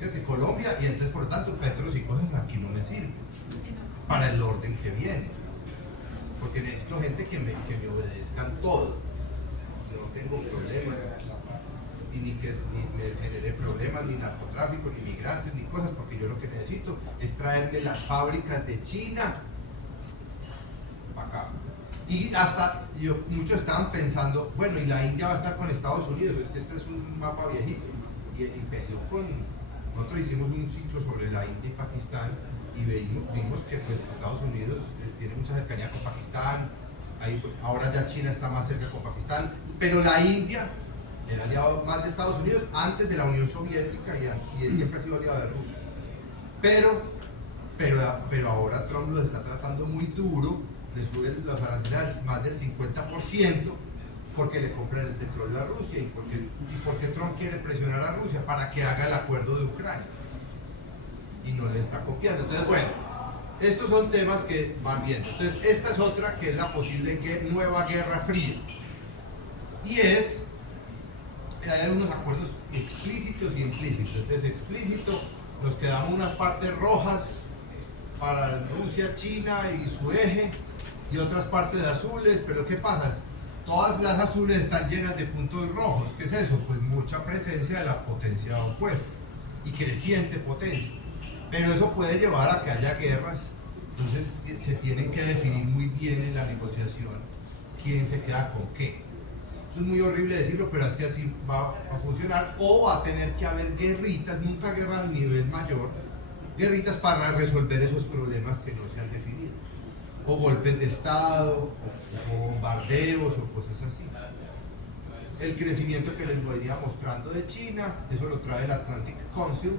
¿cierto? Y Colombia, y entonces por lo tanto Petros y cosas aquí no me sirven para el orden que viene, porque necesito gente que me obedezcan todo. Yo no tengo problemas, y ni me genere problemas, ni narcotráfico, ni migrantes, ni cosas, porque yo lo que necesito es traerme las fábricas de China para acá. Y hasta muchos estaban pensando, bueno, y la India va a estar con Estados Unidos, es que este es un mapa viejito, y peleó nosotros hicimos un ciclo sobre la India y Pakistán, y vimos que pues, Estados Unidos tiene mucha cercanía con Pakistán, ahora ya China está más cerca con Pakistán, pero la India era aliado más de Estados Unidos antes de la Unión Soviética, y siempre ha sido aliado de Rusia. Pero ahora Trump lo está tratando muy duro, le suben los aranceles más del 50%, porque le compran el petróleo a Rusia, y porque Trump quiere presionar a Rusia para que haga el acuerdo de Ucrania, y no le está copiando. Entonces, bueno, estos son temas que van viendo. Entonces, esta es otra, que es la posible nueva Guerra Fría, y es que hay unos acuerdos explícitos y implícitos. Entonces, explícito, nos quedamos unas partes rojas para Rusia, China y su eje, y otras partes de azules. Pero ¿qué pasa? Todas las azules están llenas de puntos rojos. ¿Qué es eso? Pues mucha presencia de la potencia opuesta, y creciente potencia. Pero eso puede llevar a que haya guerras. Entonces se tienen que definir muy bien en la negociación quién se queda con qué. Eso es muy horrible decirlo, pero es que así va a funcionar. O va a tener que haber guerritas, nunca guerras a nivel mayor, guerritas para resolver esos problemas que no se han definido, o golpes de estado, o bombardeos, o cosas así. El crecimiento que les venía mostrando de China, eso lo trae el Atlantic Council.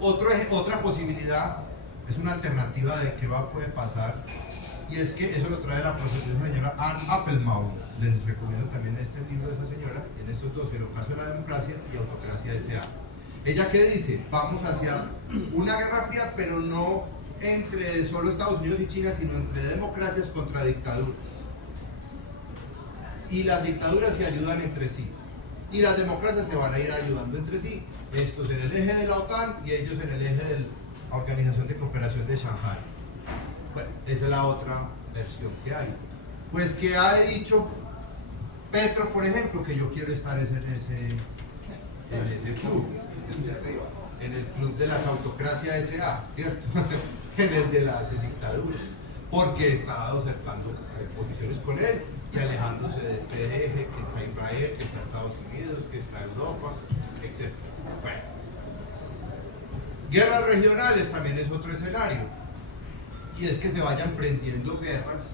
Otra posibilidad es una alternativa de qué puede pasar, y es que eso lo trae la profesora señora Anne Applebaum. Les recomiendo también este libro de esa señora, en estos dos, El ocaso de la democracia y Autocracia S.A. Ella qué dice: vamos hacia una guerra fría, pero no entre solo Estados Unidos y China, sino entre democracias contra dictaduras. y las dictaduras se ayudan entre sí. Y las democracias se van a ir ayudando entre sí, estos en el eje de la OTAN y ellos en el eje de la Organización de Cooperación de Shanghái. Bueno, esa es la otra versión que hay. Pues que ha dicho Petro, por ejemplo, que yo quiero estar en ese club, en el club de las autocracias SA, ¿cierto? En el de las dictaduras, porque está adoptando posiciones con él y alejándose de este eje que está Israel, que está Estados Unidos, que está Europa, etc. Bueno, guerras regionales también es otro escenario, y es que se vayan prendiendo guerras.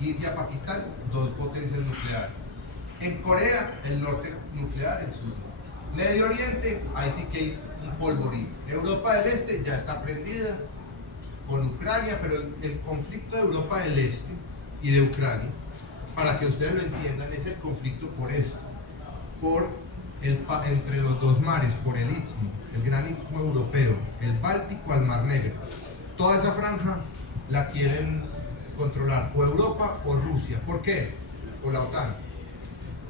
India, Pakistán, dos potencias nucleares. En Corea, el norte nuclear, el sur no. Medio Oriente, ahí sí que hay un polvorín. Europa del Este ya está prendida con Ucrania, pero el conflicto de Europa del Este y de Ucrania, para que ustedes lo entiendan, es el conflicto por esto, entre los dos mares, por el istmo, el gran istmo europeo, el Báltico al Mar Negro. Toda esa franja la quieren controlar o Europa o Rusia. ¿Por qué? O la OTAN.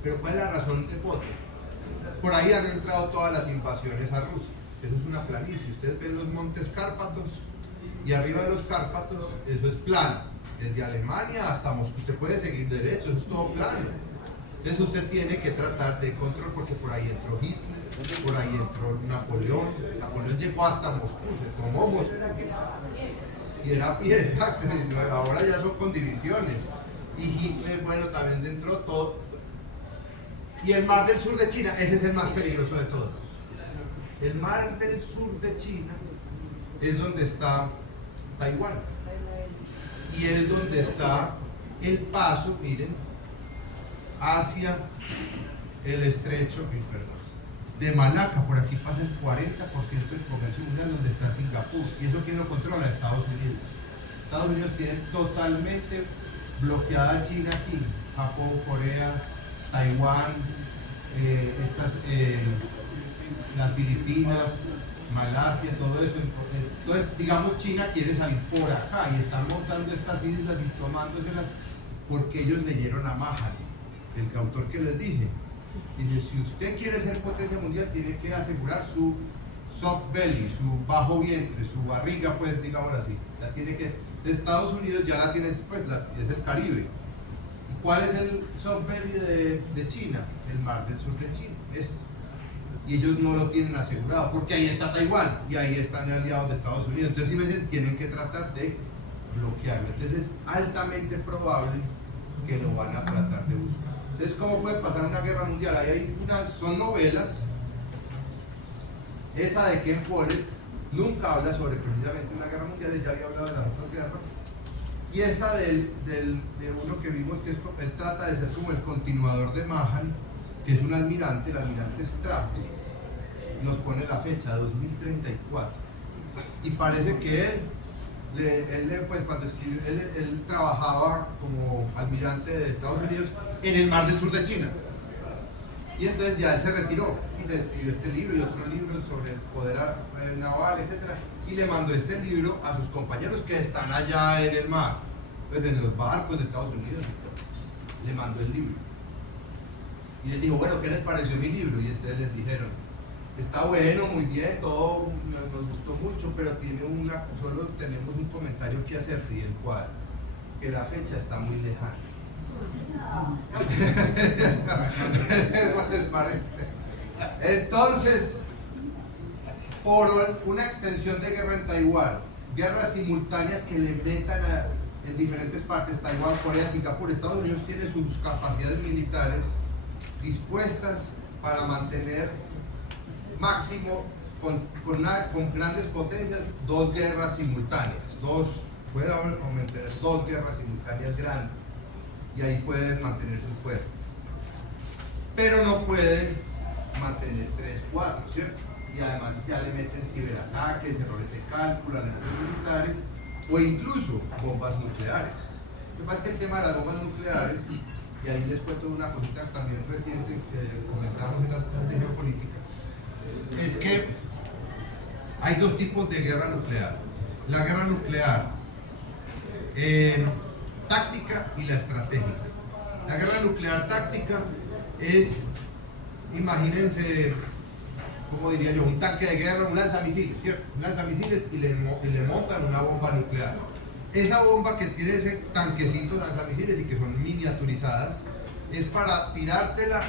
Pero ¿cuál es la razón de fondo? Por ahí han entrado todas las invasiones a Rusia. Eso es una planicie. Ustedes ven los montes Cárpatos y arriba de los Cárpatos eso es plano. Desde Alemania hasta Moscú. Usted puede seguir derecho, eso es todo plano. Entonces usted tiene que tratar de control, porque por ahí entró Hitler, por ahí entró Napoleón. Napoleón llegó hasta Moscú, se tomó Moscú. Y era a pie, exacto. Ahora ya son con divisiones. Y Hitler, bueno, también dentro todo. Y el mar del sur de China, ese es el más peligroso de todos. El mar del sur de China es donde está Taiwán. Y es donde está el paso, miren, hacia el estrecho, de Malaca. Por aquí pasa el 40% del comercio mundial, donde está Singapur. ¿Y eso quién lo controla? Estados Unidos. Estados Unidos tiene totalmente bloqueada China aquí, Japón, Corea, Taiwán, las Filipinas, Malasia, todo eso. Entonces, digamos, China quiere salir por acá y están montando estas islas y tomándoselas porque ellos leyeron a Mahan, el autor que les dije. Dice, si usted quiere ser potencia mundial, tiene que asegurar su soft belly, su bajo vientre, su barriga, pues, digamos así. La tiene que, de Estados Unidos ya la tiene, pues, es el Caribe. ¿Y cuál es el soft belly de China? El mar del sur de China. Esto. Y ellos no lo tienen asegurado, porque ahí está Taiwán y ahí están aliados de Estados Unidos. Entonces, si me dicen, tienen que tratar de bloquearlo. Entonces, es altamente probable que lo van a tratar de buscar. Entonces, ¿cómo puede pasar una guerra mundial? Ahí hay son novelas. Esa de Ken Follett nunca habla sobre precisamente una guerra mundial, él ya había hablado de las otras guerras. Y esta de uno que vimos que él trata de ser como el continuador de Mahan, que es un almirante, el almirante Strategies, nos pone la fecha, 2034. Y parece que él pues cuando escribió, él trabajaba como almirante de Estados Unidos en el mar del sur de China. Y entonces ya él se retiró y se escribió este libro y otro libro sobre el poder naval, etc. Y le mandó este libro a sus compañeros que están allá en el mar, pues en los barcos de Estados Unidos. Le mandó el libro. Y les dijo, bueno, ¿qué les pareció mi libro? Y entonces les dijeron, está bueno, muy bien, todo nos gustó mucho, pero solo tenemos un comentario que hacerte, y el cual, que la fecha está muy lejana. ¿Les parece? Entonces, por una extensión de guerra en Taiwán, guerras simultáneas que le metan en diferentes partes, Taiwán, Corea, Singapur, Estados Unidos tiene sus capacidades militares dispuestas para mantener máximo con grandes potencias dos guerras simultáneas, puede haber dos guerras simultáneas grandes, y ahí pueden mantener sus fuerzas, pero no pueden mantener 3, 4, ¿cierto? Y además ya le meten ciberataques, errores de cálculo, errores militares o incluso bombas nucleares. Lo que pasa es que el tema de las bombas nucleares, y ahí les cuento una cosita también reciente que comentamos en las clases de geopolítica, es que hay dos tipos de guerra nuclear. La guerra nuclear táctica y la estratégica. La guerra nuclear táctica es, imagínense, como diría yo, un tanque de guerra, un lanzamisiles, ¿cierto? Un lanzamisiles y le montan una bomba nuclear. Esa bomba que tiene ese tanquecito lanzamisiles y que son miniaturizadas, es para tirártela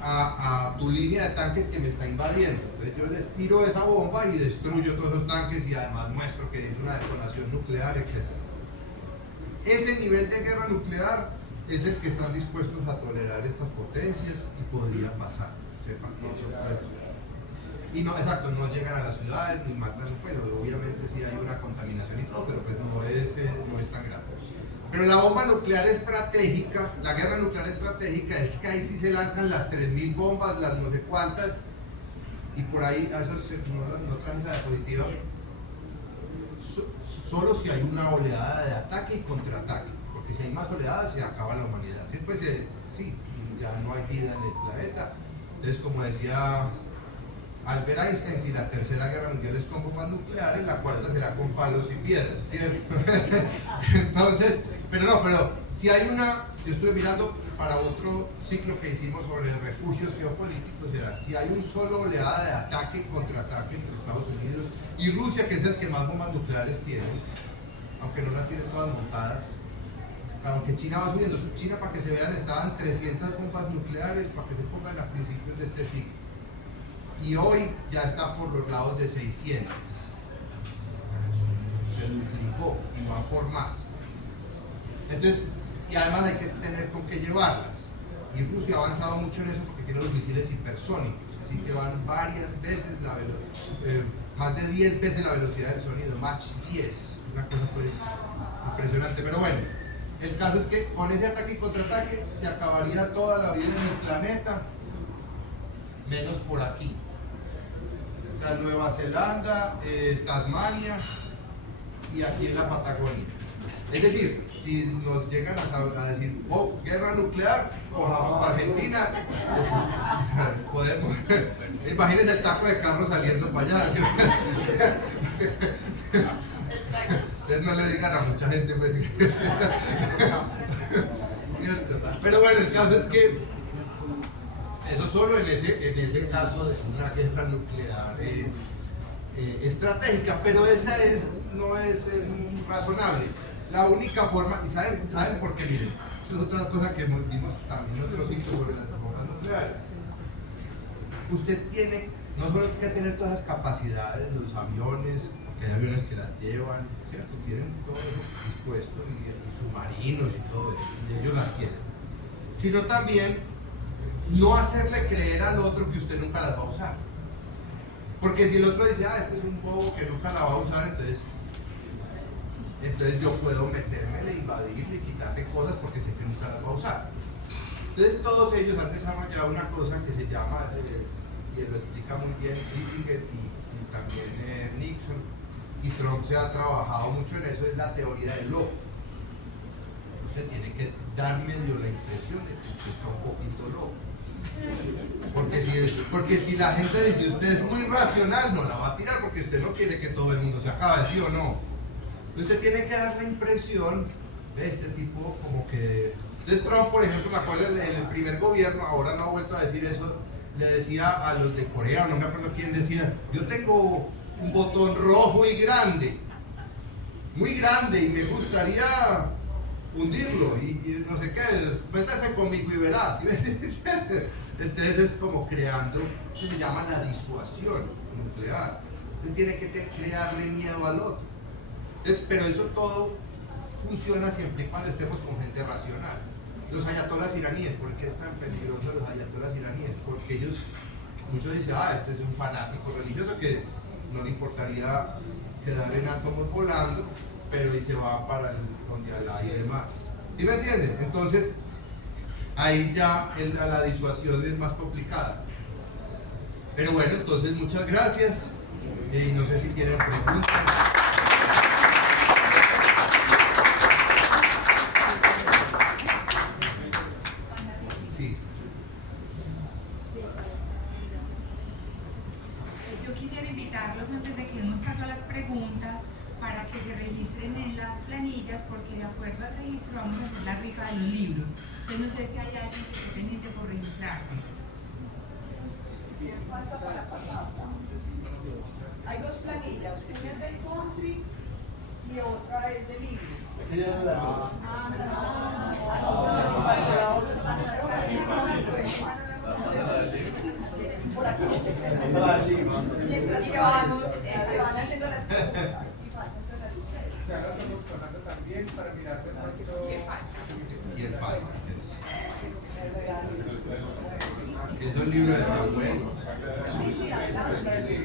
a tu línea de tanques que me está invadiendo. Entonces yo les tiro esa bomba y destruyo todos los tanques y además muestro que es una detonación nuclear, etc. Ese nivel de guerra nuclear es el que están dispuestos a tolerar estas potencias y podría pasar. Sepan que eso puede pasar. Y no, exacto, no llegan a las ciudades ni matan, pues obviamente sí hay una contaminación y todo, pero pues no es tan grave. Pero la bomba nuclear estratégica, la guerra nuclear estratégica, es que ahí sí se lanzan las 3000 bombas, las no sé cuántas, y por ahí, a eso no traje esa diapositiva, solo si hay una oleada de ataque y contraataque, porque si hay más oleadas se acaba la humanidad. Sí, pues sí, ya no hay vida en el planeta. Entonces, como decía Albert Einstein, si la tercera guerra mundial es con bombas nucleares, la cuarta será con palos y piedras, ¿cierto? Entonces, pero si hay una, yo estuve mirando para otro ciclo que hicimos sobre refugios geopolíticos, era si hay un solo oleada de ataque y contraataque entre Estados Unidos y Rusia, que es el que más bombas nucleares tiene, aunque no las tiene todas montadas, aunque China va subiendo. China, para que se vean, estaban 300 bombas nucleares, para que se pongan a principios de este ciclo. Y hoy ya está por los lados de 600. Se duplicó y van por más. Entonces, y además hay que tener con qué llevarlas. Y Rusia ha avanzado mucho en eso porque tiene los misiles hipersónicos, así que van varias veces la velocidad, más de 10 veces la velocidad del sonido, Mach 10, una cosa pues impresionante. Pero bueno, el caso es que con ese ataque y contraataque se acabaría toda la vida en el planeta, menos por aquí. La Nueva Zelanda, Tasmania y aquí en la Patagonia. Es decir, si nos llegan a decir, oh, guerra nuclear, cojamos para Argentina, podemos. Imagínense el taco de carro saliendo para allá. Ustedes no le digan a mucha gente, pues. ¿Cierto? Pero bueno, el caso es que eso solo en ese caso de una guerra nuclear estratégica, pero esa no es razonable. La única forma, y ¿saben por qué? Miren, esto es otra cosa que vimos también en otro ciclo sobre las bombas nucleares. Usted tiene no solo que tener todas las capacidades, los aviones, porque hay aviones que las llevan, ¿cierto? Tienen todo eso dispuesto, y submarinos y todo eso, y ellos las tienen, sino también no hacerle creer al otro que usted nunca las va a usar. Porque si el otro dice, este es un bobo que nunca la va a usar, entonces yo puedo metérmele, invadirle y quitarle cosas porque sé que nunca las va a usar. Entonces todos ellos han desarrollado una cosa que se llama, y lo explica muy bien Kissinger y también Nixon, y Trump se ha trabajado mucho en eso, es la teoría del lobo. Usted tiene que dar medio la impresión de que usted está un poquito loco. Porque si la gente dice usted es muy racional, no la va a tirar porque usted no quiere que todo el mundo se acabe, ¿sí o no? Usted tiene que dar la impresión de este tipo como que... Entonces Trump, por ejemplo, me acuerdo en el primer gobierno, ahora no ha vuelto a decir eso, le decía a los de Corea, no me acuerdo quién decía, yo tengo un botón rojo y grande, muy grande, y me gustaría hundirlo, y no sé qué, métase conmigo y verás, ¿sí? Entonces es como creando, se llama la disuasión nuclear. Usted tiene que crearle miedo al otro. Entonces, pero eso todo funciona siempre y cuando estemos con gente racional. Los ayatolas iraníes, ¿por qué es tan peligroso los ayatolas iraníes? Porque ellos, muchos dicen, este es un fanático religioso que no le importaría quedar en átomos volando, pero y se va para donde Alá y demás. ¿Sí me entienden? Entonces, ahí ya la disuasión es más complicada. Pero bueno, entonces muchas gracias. Y no sé si tienen preguntas. Sí. Yo quisiera invitarlos, antes de que demos caso a las preguntas, para que se registren en las planillas, porque de acuerdo al registro vamos a hacer la rifa de los libros. Entonces no sé si hay alguien que esté pendiente por registrarse. Falta para pasar. Hay dos planillas, una es del country y otra es de Biblia. Por aquí mientras que vamos, van haciendo las preguntas y faltan todas ustedes. Ya lo estamos pasando también para mirar de pronto. Y el falta. Esos libros están buenos. Sí, sí, adelante.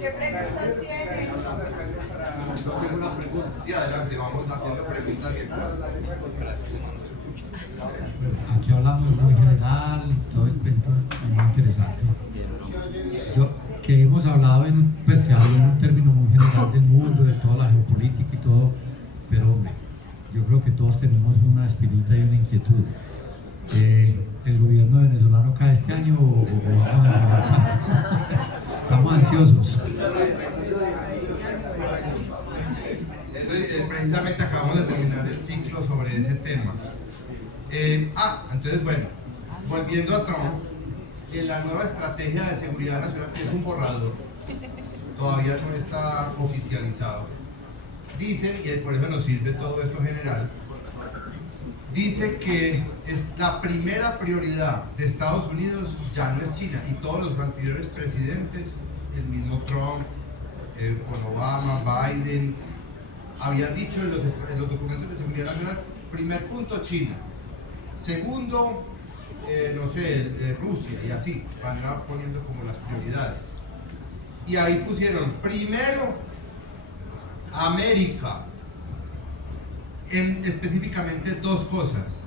¿Qué preguntas tienen? Yo tengo una pregunta. Sí, adelante, vamos haciendo preguntas mientras. Aquí hablamos muy general, todo el evento es muy interesante. Que hemos hablado pues se habló en un término muy general del mundo, de toda la geopolítica y todo, pero hombre, yo creo que todos tenemos una espinita y una inquietud. ¿El gobierno venezolano cae este año o vamos a demorar tanto? Estamos ansiosos. Precisamente acabamos de terminar el ciclo sobre ese tema. Entonces bueno, volviendo a Trump, la nueva estrategia de seguridad nacional, que es un borrador, todavía no está oficializado, dicen, y por eso nos sirve todo esto general, dice que es la primera prioridad de Estados Unidos ya no es China, y todos los anteriores presidentes, el mismo Trump, con Obama, Biden, habían dicho en los documentos de seguridad nacional, primer punto China, segundo, Rusia, y así, van poniendo como las prioridades. Y ahí pusieron, primero, América, específicamente dos cosas,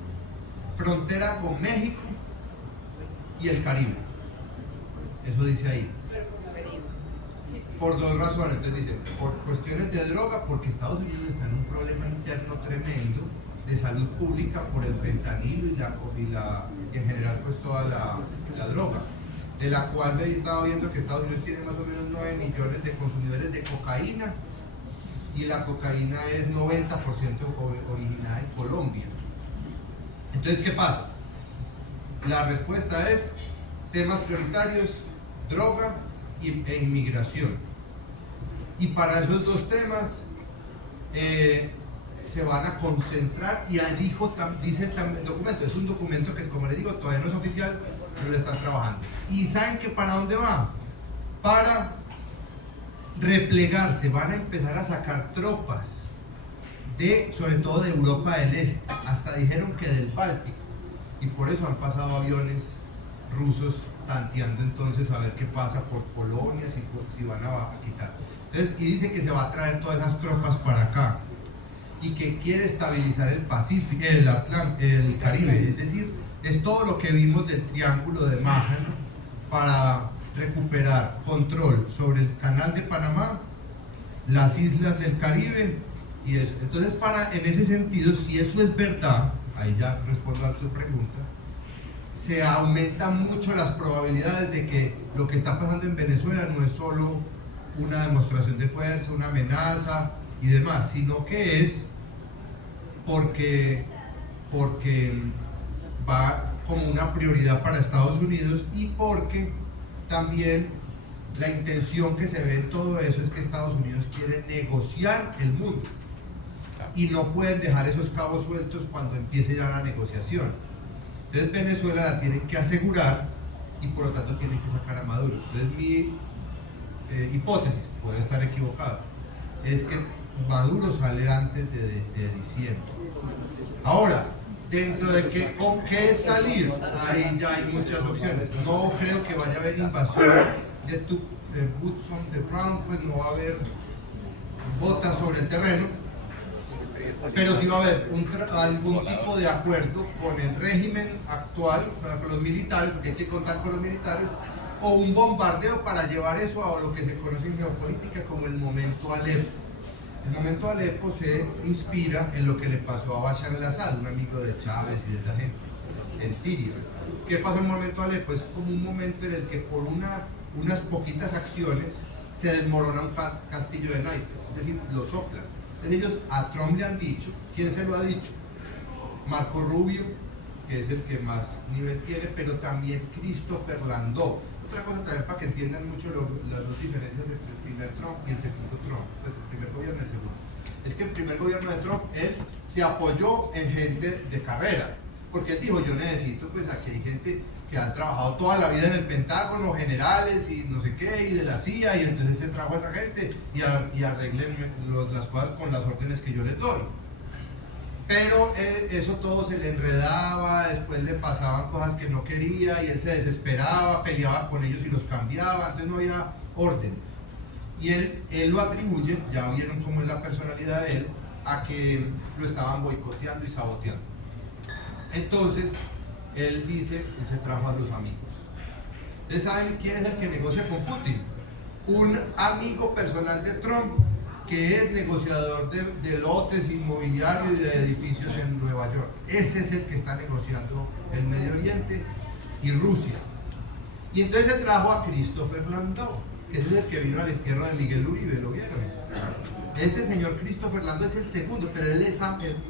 frontera con México y el Caribe. Eso dice ahí. Por dos razones. Entonces dice, por cuestiones de droga, porque Estados Unidos está en un problema interno tremendo de salud pública por el fentanilo y en general pues toda la droga, de la cual he estado viendo que Estados Unidos tiene más o menos 9 millones de consumidores de cocaína, y la cocaína es 90% originada en Colombia. Entonces, ¿qué pasa? La respuesta es temas prioritarios, droga e inmigración. Y para esos dos temas se van a concentrar, y dice también el documento, es un documento que, como les digo, todavía no es oficial, pero lo están trabajando. ¿Y saben que para dónde va? Para replegarse, van a empezar a sacar tropas sobre todo de Europa del Este, hasta dijeron que del Báltico, y por eso han pasado aviones rusos tanteando entonces a ver qué pasa por Polonia, si van a quitar. Entonces, y dice que se va a traer todas esas tropas para acá, y que quiere estabilizar el Pacífico, el Caribe, es decir, es todo lo que vimos del Triángulo de Magellan para recuperar control sobre el Canal de Panamá, las islas del Caribe y eso. Entonces, en ese sentido, si eso es verdad, ahí ya respondo a tu pregunta, se aumentan mucho las probabilidades de que lo que está pasando en Venezuela no es solo una demostración de fuerza, una amenaza y demás, sino que es porque va como una prioridad para Estados Unidos, y porque también la intención que se ve en todo eso es que Estados Unidos quiere negociar el mundo, y no pueden dejar esos cabos sueltos cuando empiece ya la negociación. Entonces Venezuela la tienen que asegurar, y por lo tanto tienen que sacar a Maduro. Entonces mi hipótesis, puede estar equivocado, es que Maduro sale antes de diciembre. Ahora, dentro de qué es salir, ahí ya hay muchas opciones. No creo que vaya a haber invasión de boots on the ground, pues no va a haber botas sobre el terreno, pero sí va a haber algún tipo de acuerdo con el régimen actual, con los militares, porque hay que contar con los militares, o un bombardeo para llevar eso a lo que se conoce en geopolítica como el momento Alepo. El momento Alepo se inspira en lo que le pasó a Bashar al-Assad, un amigo de Chávez y de esa gente, en Siria. ¿Qué pasó en el momento Alepo? Es como un momento en el que por unas poquitas acciones se desmorona un castillo de naipes, es decir, lo soplan. Entonces ellos a Trump le han dicho, ¿quién se lo ha dicho? Marco Rubio, que es el que más nivel tiene, pero también Christopher Landau. Otra cosa también para que entiendan mucho las dos diferencias entre el primer Trump y el segundo Trump, pues el primer gobierno y el segundo. Es que el primer gobierno de Trump, él se apoyó en gente de carrera, porque él dijo, yo necesito, pues aquí hay gente que han trabajado toda la vida en el Pentágono, generales y no sé qué, y de la CIA, y entonces se trajo a esa gente y arreglen las cosas con las órdenes que yo les doy. Pero eso todo se le enredaba, después le pasaban cosas que no quería y él se desesperaba, peleaba con ellos y los cambiaba, antes no había orden. Y él lo atribuye, ya vieron cómo es la personalidad de él, a que lo estaban boicoteando y saboteando. Entonces, él dice que se trajo a los amigos. ¿Ustedes saben quién es el que negocia con Putin? Un amigo personal de Trump, que es negociador de lotes inmobiliarios y de edificios en Nueva York. Ese es el que está negociando el Medio Oriente y Rusia. Y entonces se trajo a Christopher Landau, que ese es el que vino al entierro de Miguel Uribe, ¿lo vieron? Ese señor Christopher Landau es el segundo, pero él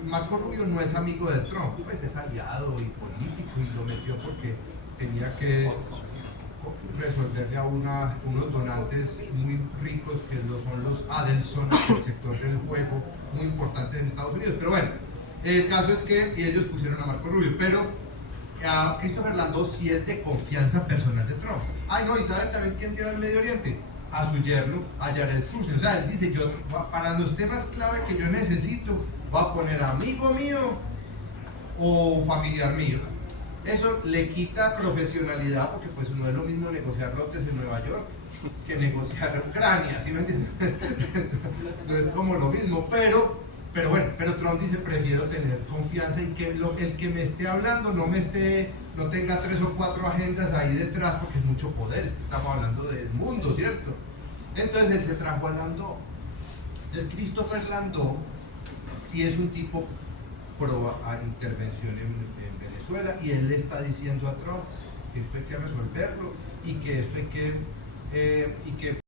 Marco Rubio no es amigo de Trump, pues es aliado y político y lo metió porque tenía que resolverle a unos donantes muy ricos que son los Adelson, el sector del juego muy importante en Estados Unidos. Pero bueno, el caso es que ellos pusieron a Marco Rubio, pero a Christopher Landau sí es de confianza personal de Trump. Ay no, y ¿saben también quién tiene al Medio Oriente? A su yerno, a Jared Kushner. O sea, él dice, yo para los temas clave que yo necesito voy a poner amigo mío o familiar mío. Eso le quita profesionalidad, porque pues no es lo mismo negociar lotes en Nueva York que negociar Ucrania, ¿sí me entienden? No es como lo mismo, pero bueno, pero Trump dice, prefiero tener confianza y que el que me esté hablando no tenga 3 o 4 agendas ahí detrás, porque es mucho poder, estamos hablando del mundo, ¿cierto? Entonces él se trajo a Landau. Entonces Christopher Landau sí es un tipo pro intervención en Venezuela, y él le está diciendo a Trump que esto hay que resolverlo y que esto hay que